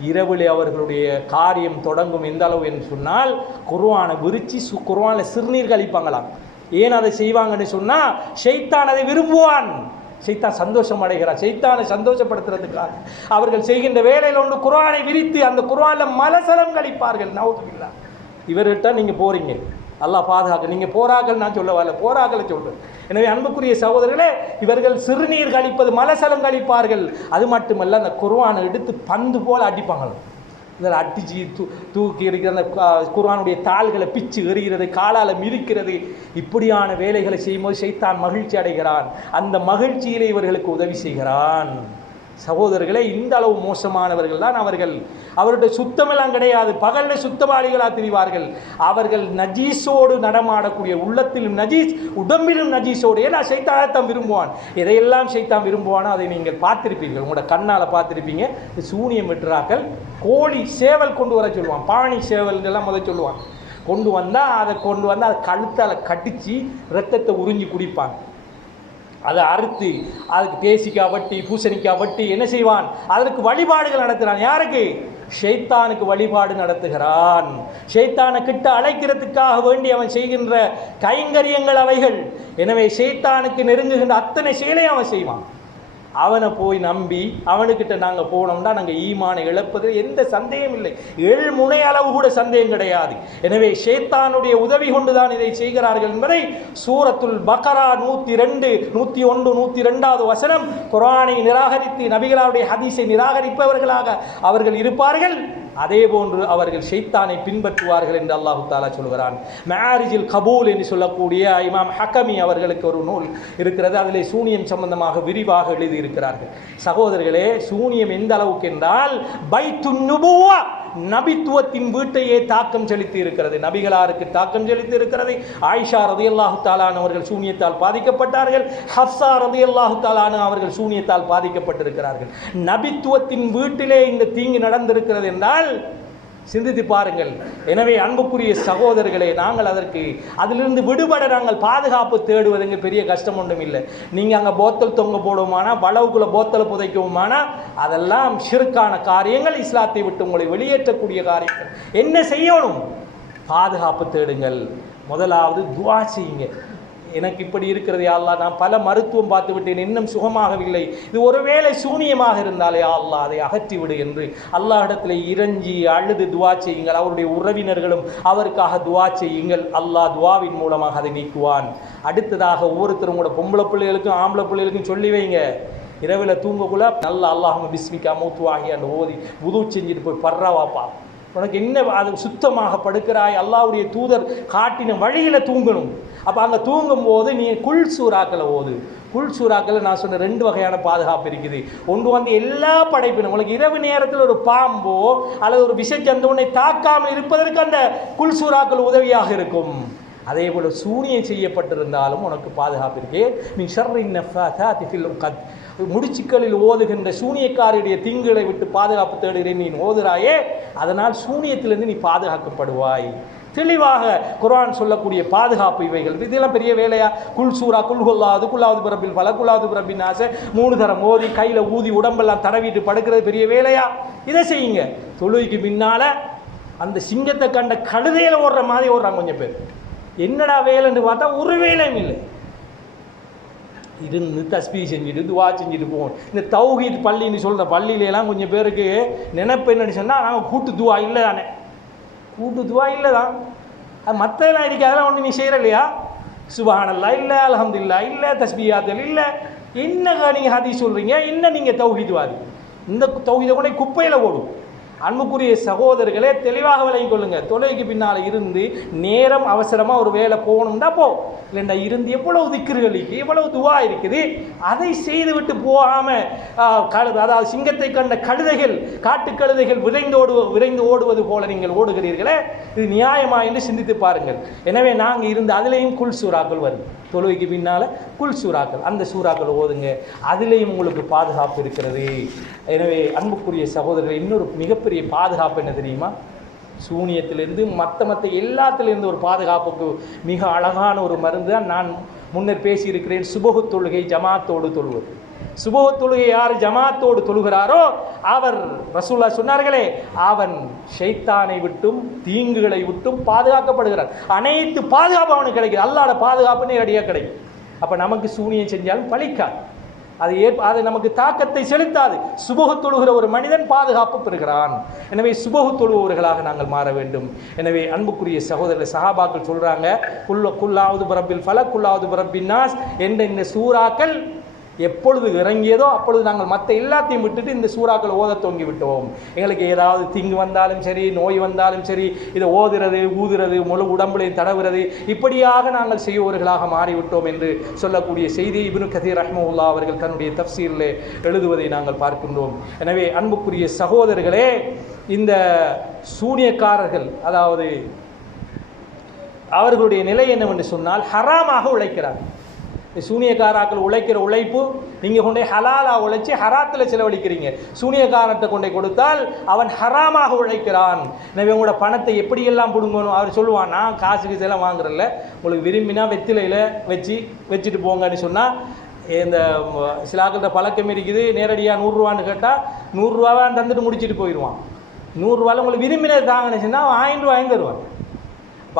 இரவிலே அவர்களுடைய காரியம் தொடங்கும். எந்த அளவு என்று சொன்னால், குர்ஆனை விரிச்சு குர்ஆனில் சிறுநீர் கழிப்பாங்களாம். ஏன் அதை செய்வாங்கன்னு சொன்னால், ஷைத்தான் அதை விரும்புவான். ஷைத்தான் சந்தோஷம் அடைகிறான். ஷைத்தானை சந்தோஷப்படுத்துறதுக்காக அவர்கள் செய்கின்ற வேலையில் ஒன்று குர்ஆனை விரித்து அந்த குர்ஆனில் மலசலம் கழிப்பார்கள். நவுதுபில்லாஹ். இவர்கிட்ட நீங்கள் போறீங்க, அல்லாஹ் பாதுகாக்க, நீங்கள் போராக்கள் நான் சொல்ல வரல, போராக்களை சொல்கிறேன். எனவே அன்புக்குரிய சகோதரர்களே, இவர்கள் சிறுநீர் கழிப்பது, மலசலம் கழிப்பார்கள். அது மட்டுமல்ல, அந்த குர்ஆனை எடுத்து பந்து போல் அடிப்பாங்க. இதில் அடிச்சு தூக்கி இருக்கிற அந்த குர்ஆனுடைய தாள்களை பிச்சு எறிகிறது, காலால் மிதிக்கிறது. இப்படியான வேலைகளை செய்யும்போது ஷைத்தான் மகிழ்ச்சி அடைகிறான். அந்த மகிழ்ச்சியிலே இவர்களுக்கு உதவி செய்கிறான். சகோதரர்களே, இந்த அளவு மோசமானவர்கள் தான் அவர்கள். அவருடைய சுத்தமெல்லாம் கிடையாது, பகலில் சுத்தவாளிகளாக திரிவார்கள். அவர்கள் நஜீஸோடு நடமாடக்கூடிய, உள்ளத்திலும் நஜீஸ், உடம்பிலும் நஜீஸோடு. ஏன்னா ஷைத்தானைத்தான் விரும்புவான். எதையெல்லாம் ஷைத்தான் விரும்புவானோ அதை நீங்கள் பார்த்துருப்பீர்கள், உங்களோட கண்ணால் பார்த்துருப்பீங்க. சூனியம் வெட்டுறாக்கள் கோழி சேவல் கொண்டு வர சொல்லுவான், பாணி சேவல் எல்லாம் முதல் சொல்லுவான். கொண்டு வந்தால் அதை கழுத்தால் கடித்து ரத்தத்தை உறிஞ்சி குடிப்பான். அதை அறுத்து அதுக்கு தேசிக்காய் வட்டி, பூசணிக்காய் வட்டி என்ன செய்வான், அதற்கு வழிபாடுகள் நடத்துகிறான். யாருக்கு? ஷைத்தானுக்கு வழிபாடு நடத்துகிறான். ஷைத்தானை கிட்ட அழைக்கிறதுக்காக வேண்டி அவன் செய்கின்ற கைங்கரியங்கள் அவைகள். எனவே ஷைத்தானுக்கு நெருங்குகின்ற அத்தனை செயலையும் அவன் செய்வான். அவனை போய் நம்பி அவனுக்கிட்ட நாங்கள் போனோம்னா நாங்கள் ஈமானை இழப்பது எந்த சந்தேகம் இல்லை, 7 முனை அளவு கூட சந்தேகம் கிடையாது. எனவே ஷைத்தானுடைய உதவி கொண்டுதான் இதை செய்கிறார்கள் என்பதை சூரத்துல் பக்ரா 102, 101, 102வது வசனம். குர்ஆனை நிராகரித்து நபிகளாருடைய ஹதீஸை நிராகரிப்பவர்களாக அவர்கள் இருப்பார்கள். அதே போன்று அவர்கள் ஷைத்தானை பின்பற்றுவார்கள் என்று அல்லாஹு தஆலா சொல்கிறான். மஆரிஜுல் கபூல் என்று சொல்லக்கூடிய இமாம் ஹக்கமி அவர்களுக்கு ஒரு நூல் இருக்கிறது. அதிலே சூனியம் சம்பந்தமாக விரிவாக எழுதி இருக்கிறார்கள். சகோதரர்களே, சூனியம் எந்த அளவுக்கு என்றால், பைத்துன் நுபுவா, நபித்துவத்தின் வீட்டையே தாக்கம் செலுத்தி இருக்கிறது. நபிகளாருக்கு தாக்கம் செலுத்தி இருக்கிறது. ஆயிஷா ரலியல்லாஹு தஆலா அவர்கள் சூனியத்தால் பாதிக்கப்பட்டார்கள். ஹஃப்ஸா ரலியல்லாஹு தஆலா அவர்கள் சூனியத்தால் பாதிக்கப்பட்டிருக்கிறார்கள். நபித்துவத்தின் வீட்டிலே இந்த தீங்கு நடந்திருக்கிறது என்றால் சிந்தித்து பாருங்கள். எனவே அன்புக்குரிய சகோதரர்களே, நாங்கள் அதிலிருந்து விடுபட நாங்கள் பாதுகாப்பு தேடுவதுங்க பெரிய கஷ்டம் ஒன்றும் இல்லை. நீங்கள் அங்கே போத்தல் தொங்க போடுவோமானா, வளவுக்குள்ள போத்தலை புதைக்குவோமானா, அதெல்லாம் ஷிர்கான காரியங்கள், இஸ்லாத்தை விட்டு உங்களை வெளியேற்றக்கூடிய காரியங்கள். என்ன செய்யணும்? பாதுகாப்பு தேடுங்கள். முதலாவது துஆ செய்யுங்க. எனக்கு இப்படி இருக்கிறது யா அல்லாஹ், நான் பல மருத்துவம் பார்த்து விட்டேன், இன்னும் சுகமாகவில்லை, இது ஒருவேளை சூனியமாக இருந்தாலே யா அல்லாஹ் அதை அகற்றிவிடு என்று அல்லாஹ்விடத்தில் இறைஞ்சி அழுது துஆ செய்யுங்கள். அவருடைய உறவினர்களும் அவருக்காக துஆ செய்யுங்கள். அல்லாஹ் துஆவின் மூலமாக அதை நீக்குவான். அடுத்ததாக ஒவ்வொருத்தரும் கூட பொம்பளை பிள்ளைகளுக்கும் ஆம்பளை பிள்ளைகளுக்கும் சொல்லி வைங்க, இரவில் தூங்கக்குள்ள நல்லா அல்லாஹும்ம பிஸ்மிகா மூத்துவாகி அந்த ஓதி வுது செஞ்சுட்டு போய் பர்றா வாப்பா, உனக்கு என்ன அது சுத்தமாக படுக்கிறாய், அல்லாஹ்வுடைய தூதர் காட்டின வழியில் தூங்கணும். அப்போ அங்கே தூங்கும் போது நீ குல் சூறாக்களை ஓது. குல் சூறாக்களை நான் சொன்ன 2 வகையான பாதுகாப்பு இருக்குது. ஒன்று எல்லா படைப்பினும் உங்களுக்கு இரவு நேரத்தில் ஒரு பாம்போ அல்லது ஒரு விஷஜந்துனை தாக்காமல் இருப்பதற்கு அந்த குல் சூறாக்கள் உதவியாக இருக்கும். அதே போல் சூனியம் செய்யப்பட்டிருந்தாலும் உனக்கு பாதுகாப்பு இருக்கு. மின் ஷர்ரின் நஃபாதாத்தி ஃபில் உக்கத், முடிச்சுக்களில் ஓதுகின்ற சூனியக்காரியுடைய திங்களை விட்டு பாதுகாப்பு தேடுகிறேன் நீ ஓதுறாயே, அதனால் சூனியத்திலிருந்து நீ பாதுகாக்கப்படுவாய். தெளிவாக குர்ஆன் சொல்லக்கூடிய பாதுகாப்பு இவைகள். இதெல்லாம் பெரிய வேலையா? குல் சூரா, குல்ஹுல்லாவது, குல்லாவது பிரபில் பல, குல்லாவது பிரபின் ஆச 3 தரம் ஓதி கையில் ஊதி உடம்பெல்லாம் தடவிட்டு படுக்கிறது பெரிய வேலையா? இதை செய்யுங்க. தொழுகைக்கு பின்னால அந்த சிங்கத்தை கண்ட கழுதையில் ஓடுற மாதிரி ஓடுறாங்க கொஞ்சம் பேர். என்னடா வேலைன்னு பார்த்தா ஒரு வேலையும் இல்லை. இருந்து தஸ்பீ செஞ்சுட்டு துவா செஞ்சுட்டு போவோம். இந்த தௌஹீத் பள்ளின்னு சொல்கிற பள்ளியிலலாம் கொஞ்சம் பேருக்கு நினைப்பு என்னன்னு சொன்னால், நாங்கள் கூட்டு துவா இல்லை தானே, கூட்டு துவா இல்லை தான், அது மற்றெல்லாம் இருக்கு, அதெல்லாம் ஒன்று நீ செய்கிற இல்லையா? சுப்ஹானல்லாஹ் இல்லை, அல்ஹம்துலில்லாஹ் இல்லை, தஸ்பீஹாத்துல் இல்லை, என்னங்க நீங்கள் ஹதீஸ் சொல்கிறீங்க, என்ன நீங்கள் தௌஹீத்வாதி? இந்த தௌஹீதை கூட குப்பையில் ஓடும். அன்புக்குரிய சகோதரர்களே, தெளிவாக விளங்கிக் கொள்ளுங்க. தொழுகைக்கு பின்னால் இருந்து நேரம் அவசரமாக ஒரு வேலை போகணும்னா போ, இல்லைண்டா இருந்து எவ்வளவு திக்ர்கள் இருக்குது, எவ்வளவு துவா இருக்குது, அதை செய்து விட்டு போகாமல் அதாவது சிங்கத்தை கண்ட கழுதைகள், காட்டு கழுதைகள் விரைந்து ஓடுவது போல நீங்கள் ஓடுகிறீர்களே, இது நியாயமா என்று சிந்தித்து பாருங்கள். எனவே நாங்கள் இருந்து அதிலேயும் குல் சூறாக்கள் வருது. தொழுகைக்கு பின்னால் குல் சூறாக்கள், அந்த சூறாக்கள் ஓதுங்க, அதிலேயும் உங்களுக்கு பாதுகாப்பு இருக்கிறது. எனவே அன்புக்குரிய சகோதரர்கள், இன்னொரு மிகப்பெரிய பாதுகாப்பு என்ன தெரியுமா? சூனியத்திலிருந்து மற்ற எல்லாத்திலிருந்து ஒரு பாதுகாப்புக்கு மிக அழகான ஒரு மருந்து தான் நான் முன்னர் பேசியிருக்கிறேன். சுபஹு தொழுகை ஜமாத்தோடு தொழுவது. சுபஹு தொழுகை யார் ஜமாத்தோடு தொழுகிறாரோ அவர், ரசூலுல்லாஹ் சொன்னார்களே, அவன் ஷைத்தானை விட்டும் தீங்குகளை விட்டும் பாதுகாக்கப்படுகிறார். அனைத்து பாதுகாப்பு அவனுக்கு கிடைக்குது. அல்லாஹ்வோட பாதுகாப்பு நேரடியாக கிடைக்கும். அப்போ நமக்கு சூனியம் செஞ்சாலும் பலிக்காது, அது நமக்கு தாக்கத்தை செலுத்தாது. சுபஹு தொழுகிற ஒரு மனிதன் பாதுகாப்பு பெறுகிறான். எனவே சுபஹு தொழுபவர்களாக நாங்கள் மாற வேண்டும். எனவே அன்புக்குரிய சகோதரர்கள், சஹாபாக்கள் சொல்றாங்க, குல்லாவது பிரபில் ஃபலக், குல்லாவது பிரபின் நாஸ் என்ற இந்த சூறாக்கள் எப்பொழுது இறங்கியதோ அப்பொழுது நாங்கள் மற்ற எல்லாத்தையும் விட்டுட்டு இந்த சூறாக்கள் ஓத தொங்கி விட்டோம். எங்களுக்கு ஏதாவது தீங்கு வந்தாலும் சரி, நோய் வந்தாலும் சரி, இதை ஓதுறது, ஊதுறது, முழு உடம்புலையும் தடவுறது, இப்படியாக நாங்கள் செய்வவர்களாக மாறிவிட்டோம் என்று சொல்லக்கூடிய செய்தி இப்னு கதீர் ரஹ்மத்துல்லாஹி அவர்கள் தன்னுடைய தஃப்சீரிலே எழுதுவதை நாங்கள் பார்க்கின்றோம். எனவே அன்புக்குரிய சகோதரர்களே, இந்த சூனியக்காரர்கள், அதாவது அவர்களுடைய நிலை என்னவென்று சொன்னால், ஹராமாக உழைக்கிறார்கள். சூனியக்காராக்கள் உழைக்கிற உழைப்பு நீங்கள் கொண்டே ஹலாலாக உழைச்சி ஹராத்தில் செலவழிக்கிறீங்க. சூனியக்காரத்தை கொண்டே கொடுத்தால் அவன் ஹராமாக உழைக்கிறான். எனவே உங்களோட பணத்தை எப்படியெல்லாம் பிடுங்கணும் அவர் சொல்லுவான். நான் காசுக்கு செல்லாம் வாங்குறதில்ல, உங்களுக்கு விரும்பினா வெத்திலையில் வச்சுட்டு போங்கன்னு சொன்னால், இந்த சிலாக்கிட்ட பழக்கம் இருக்குது, நேரடியாக 100 ரூபான்னு கேட்டால் 100 ரூபாவான்னு தந்துட்டு முடிச்சுட்டு போயிடுவான். 100 ரூபாவில் உங்களுக்கு விரும்பினது தாங்கன்னு சொன்னால் அவன் 1000 ரூபாயும் தருவான்.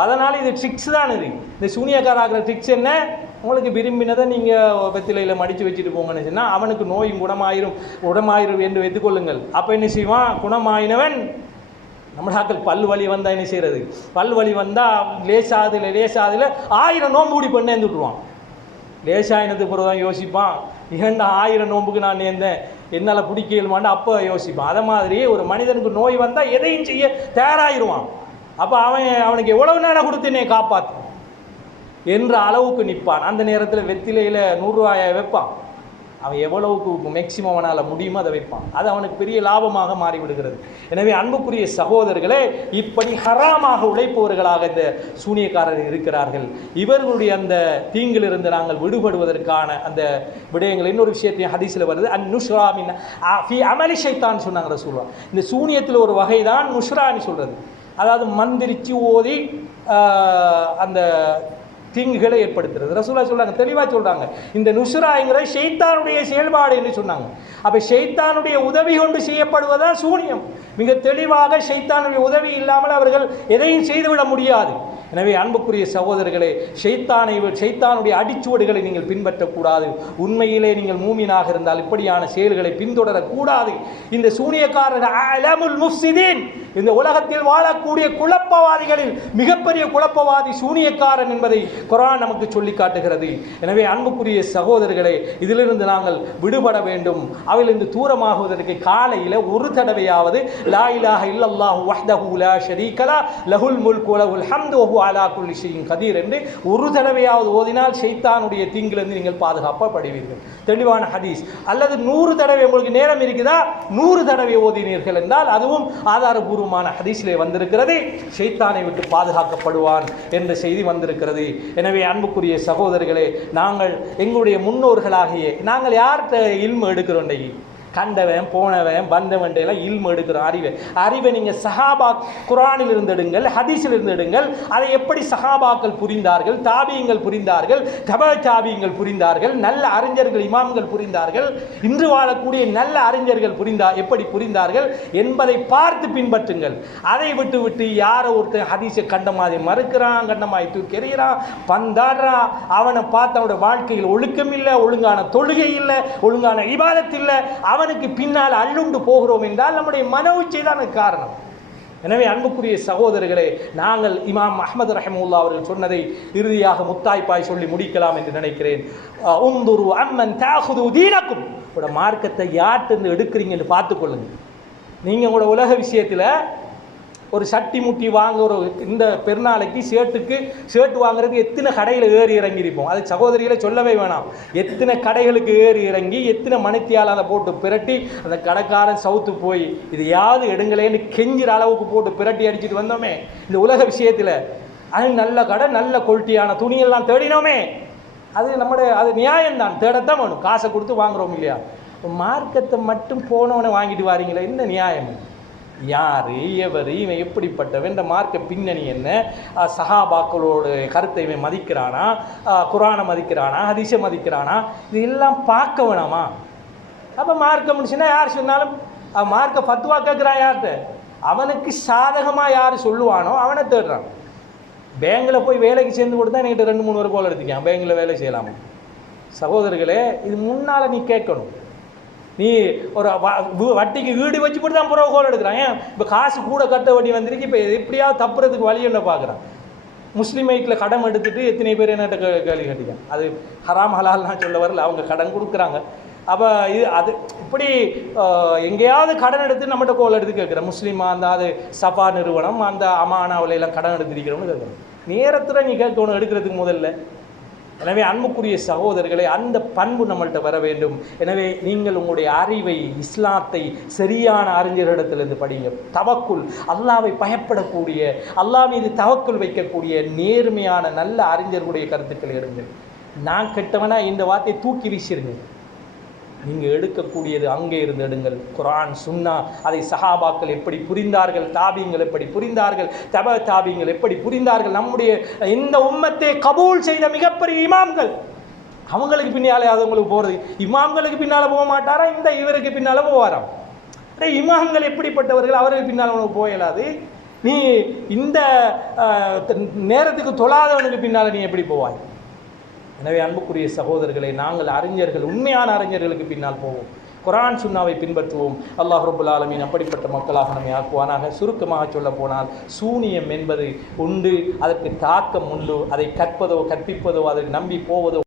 அதனால் இது ட்ரிக்ஸ் தான். இது இந்த சூனியக்காராகிற ட்ரிக்ஸ் என்ன? உங்களுக்கு விரும்பினதை நீங்கள் வெத்திலையில் மடித்து வச்சுட்டு போங்கன்னு சொன்னால் அவனுக்கு நோயும் குணமாயிரும் என்று வைத்துக்கொள்ளுங்கள். அப்போ என்ன செய்வான்? குணமாயினவன் நம்மளாக்கள் பல் வலி வந்தால் என்ன செய்கிறது? பல் வலி வந்தால் லேசாதில் 1000 நோம்பு கூடி பண்ணி விட்டுருவான். லேசாயினத்துக்கு பிறகு தான் யோசிப்பான், 1000 நோம்புக்கு நான் நேர்ந்தேன், என்னால் பிடிக்கலுமான்னு அப்போ யோசிப்பான். அதை மாதிரி ஒரு மனிதனுக்கு நோய் வந்தால் எதையும் செய்ய தயாராகிடுவான். அப்போ அவனுக்கு எவ்வளவு நேரம் கொடுத்து என்னை காப்பாற்று என்ற அளவுக்கு நிற்பான். அந்த நேரத்தில் வெத்திலையில் 100 ரூபாயை வைப்பான். அவன் எவ்வளவுக்கு மேக்சிமம் அவனால் முடியுமோ அதை வைப்பான். அது அவனுக்கு பெரிய லாபமாக மாறிவிடுகிறது. எனவே அன்புக்குரிய சகோதரர்களே, இப்படி ஹராமாக உழைப்பவர்களாக இந்த சூனியக்காரர்கள் இருக்கிறார்கள். இவர்களுடைய அந்த தீங்கிலிருந்து நாங்கள் விடுபடுவதற்கான அந்த விடயங்கள் இன்னொரு விஷயத்தையும் ஹதீஸில் வருது. நுஷ்ரா மின் ஃபி அமலி ஷைத்தான் சொன்னாங்க ரசூலுல்லாஹ். இந்த சூனியத்தில் ஒரு வகை தான் நுஷ்ரான்னு சொல்கிறது. அதாவது மந்திரிச்சு ஓதி அந்த தீங்குகளை ஏற்படுத்துறது. ரசூலுல்லாஹ் சொல்றாங்க, தெளிவாக சொல்றாங்க, இந்த நுஷ்ராங்கிற ஷைத்தானுடைய செயல்பாடு என்று சொன்னாங்க. அப்ப ஷைத்தானுடைய உதவி கொண்டு செய்யப்படுவதா சூனியம். மிக தெளிவாக ஷைத்தானுடைய உதவி இல்லாமல் அவர்கள் எதையும் செய்துவிட முடியாது. எனவே அன்புக்குரிய சகோதரர்களே, ஷைத்தானுடைய அடிச்சுவடுகளை நீங்கள் பின்பற்றக்கூடாது. உண்மையிலே நீங்கள் மூமினாக இருந்தால் இப்படியான செயல்களை பின்தொடரக்கூடாது. இந்த சூனியக்காரர் அலமுல் முஃப்ஸிதீன், இந்த உலகத்தில் வாழக்கூடிய குழப்பவாதிகளில் மிகப்பெரிய குழப்பவாதி சூனியக்காரன் என்பதை குர்ஆன் நமக்கு சொல்லி காட்டுகிறது. எனவே அன்புக்குரிய சகோதரர்களே, இதிலிருந்து நாங்கள் விடுபட வேண்டும். அவையிலிருந்து தூரமாகுவதற்கு காலையில் ஒரு தடவையாவது லா இலாஹ இல்லல்லாஹு வஹ்தஹு லா ஷரீக லஹு லஹுல் முல்கு வ லஹுல் ஹம்து வ ஹுவ அலா குல்லி ஷைஇன் கதீர் என்று ஒரு தடவையாவது ஓதினால் ஷைத்தானுடைய தீங்கிலிருந்து நீங்கள் பாதுகாக்கப்படுவீர்கள். தெளிவான ஹதீஸ். அல்லது 100 தடவை உங்களுக்கு நேரம் இருக்குதா, 100 தடவை ஓதினீர்கள் என்றால் அதுவும் ஆதாரபூர்வமான ஹதீஸிலே வந்திருக்கிறது. ஷைத்தானை விட்டு பாதுகாக்கப்படுவான் என்ற செய்தி வந்திருக்கிறது. எனவே அன்புக்குரிய சகோதரர்களே, நாங்கள் எங்களுடைய முன்னோர்களாகிய நாங்கள் யார்கிட்ட இல்மு எடுக்கிறோம்? கண்டவன் போனவன் வந்தவன் எல்லாம் இல்மு எடுக்கிறோம். அறிவை நீங்கள் சஹாபா குர்ஆனில் இருந்து எடுங்கள், ஹதீஸில் இருந்து எடுங்கள். அதை எப்படி சஹாபாக்கள் புரிந்தார்கள், தாபியங்கள் புரிந்தார்கள், தபா தாபியங்கள் புரிந்தார்கள், நல்ல அறிஞர்கள் இமாம்கள் புரிந்தார்கள், இன்று வாழக்கூடிய நல்ல அறிஞர்கள் எப்படி புரிந்தார்கள் என்பதை பார்த்து பின்பற்றுங்கள். அதை விட்டு யாரோ ஒருத்தர் ஹதீஸை கண்ட மாதிரி மறுக்கிறான், கண்ட மாதிரி தூக்கி எறிகிறான், பந்தாடுறான், அவனை பார்த்து அவனுடைய வாழ்க்கையில் ஒழுக்கம் இல்லை, ஒழுங்கான தொழுகை இல்லை, ஒழுங்கான இபாதத் இல்லை, அவனுக்கு பின்னால் அள்ளுண்டு போகிறோம் என்றால் நம்முடைய மன உச்சை தான் காரணம். எனவே அன்புக்குரிய சகோதரர்களே, நாங்கள் இமாம் அஹ்மது ரஹிமஹுல்லாஹ் அவர்கள் சொன்னதை இறுதியாக முத்தாய்ப்பாய் சொல்லி முடிக்கலாம் என்று நினைக்கிறேன். உந்துரு அம்மன் தாஹுது தீனக்கும், உங்களோட மார்க்கத்தை யார்கிட்ட எடுக்கிறீங்கன்னு பார்த்துக்கொள்ளுங்க. நீங்கள் உங்களோட உலக விஷயத்தில் ஒரு சட்டி முட்டி வாங்க இந்த பெருநாளைக்கு ஷர்ட் வாங்குறதுக்கு எத்தனை கடையில் ஏறி இறங்கியிருப்போம். அது சகோதரிகளை சொல்லவே வேணாம். எத்தனை கடைகளுக்கு ஏறி இறங்கி எத்தனை மணித்தியால் அதை போட்டு பிரட்டி அந்த கடைக்காரன் சவுத்து போய் இது யாவது எடுங்களேன்னு கெஞ்சிற அளவுக்கு போட்டு பிரட்டி அடிச்சுட்டு வந்தோமே. இந்த உலக விஷயத்தில் அது நல்ல கடை, நல்ல குவாலிட்டியான துணியெல்லாம் தேடினோமே. அது நியாயம்தான், தேடத்தான் வேணும். காசை கொடுத்து வாங்குறோம் இல்லையா? மார்க்கத்தை மட்டும் போனவனை வாங்கிட்டு வாரீங்களே, என்ன நியாயம்? யார் எவர் இவன் எப்படிப்பட்டவன், இந்த மார்க்க பின்னணி என்ன, சஹாபாக்களோட கருத்தை இவன் மதிக்கிறானா, குர்ஆனை மதிக்கிறானா, ஹதீஸை மதிக்கிறானா, இது எல்லாம் பார்க்க வேணாமா? அப்போ மார்க்க முடிச்சுன்னா யார் சொன்னாலும் மார்க்க ஃபத்வா கேட்குறான் யார்கிட்ட? அவனுக்கு சாதகமாக யார் சொல்லுவானோ அவனை தேடுறான். பேங்கில் போய் வேலைக்கு சேர்ந்து கொடுத்தா என்கிட்ட 2-3 பேர் கோல் எடுத்துக்கான், பேங்கில் வேலை செய்யலாமா? சகோதரர்களே, இது முன்னால் நீ கேட்கணும். நீ ஒரு வட்டிக்கு வீடு வச்சு போட்டு தான் புறவை கோல் எடுக்கிறான். ஏன் இப்போ காசு கூட கட்ட வட்டி வந்துருக்கு, இப்போ எப்படியாவது தப்புறதுக்கு வழி என்ன பார்க்குறான். முஸ்லீம் வீட்டில் கடன் எடுத்துட்டு எத்தனை பேர் என்னட்ட கேள்வி கட்டிக்கான். அது ஹராம் ஹலால்லாம் சொல்ல வரல, அவங்க கடன் கொடுக்குறாங்க. அப்போ அது இப்படி எங்கேயாவது கடன் எடுத்து நம்மகிட்ட கோல் எடுத்து கேட்குறேன். முஸ்லீமாக அந்த அது சபா நிறுவனம் அந்த அமானாவில் எல்லாம் கடன் எடுத்துருக்கிறோம்னு கேட்குறேன். நேரத்தில் நீ கேட்கணும் எடுக்கிறதுக்கு முதல்ல. எனவே அன்புக்குரிய சகோதரர்களை, அந்த பண்பு நம்மள்கிட்ட வர வேண்டும். எனவே நீங்கள் உங்களுடைய அறிவை, இஸ்லாத்தை சரியான அறிஞர்களிடத்திலிருந்து படிங்க. தவக்குல், அல்லாஹ்வை பயப்படக்கூடிய, அல்லாஹ் மீது தவக்குல் வைக்கக்கூடிய நேர்மையான நல்ல அறிஞர்களுடைய கருத்துக்களை எடுங்கள். நான் கெட்டவனா இந்த வார்த்தையை தூக்கி வீசிருங்க. நீங்கள் எடுக்கக்கூடியது அங்கே இருந்து எடுங்கள். குர்ஆன் சுன்னா அதை சஹாபாக்கள் எப்படி புரிந்தார்கள், தாபியங்கள் எப்படி புரிந்தார்கள், தபா தாபியங்கள் எப்படி புரிந்தார்கள், நம்முடைய இந்த உம்மத்தை கபூல் செய்த மிகப்பெரிய இமாம்கள், அவங்களுக்கு பின்னாலே அவங்களுக்கு போகிறது. இமாம்களுக்கு பின்னால் போக மாட்டாரா, இந்த இவருக்கு பின்னால் போவாராம். இமாம்கள் எப்படிப்பட்டவர்கள், அவருக்கு பின்னால் உனக்கு போயலாது. நீ இந்த நேரத்துக்கு தொழாதவனுக்கு பின்னால் நீ எப்படி போவாய்? எனவே அன்புக்குரிய சகோதரர்களை, நாங்கள் அறிஞர்கள், உண்மையான அறிஞர்களுக்கு பின்னால் போவோம். குர்ஆன் சுன்னாவை பின்பற்றுவோம். அல்லாஹ் ரப்புல் ஆலமீன் அப்படிப்பட்ட மக்களாக நம்மை ஆக்குவானாக. சுருக்கமாக சொல்ல போனால், சூனியம் என்பது உண்டு, அதற்கு தாக்கம் உண்டு. அதை கற்பதோ கற்பிப்பதோ அதை நம்பி போவதோ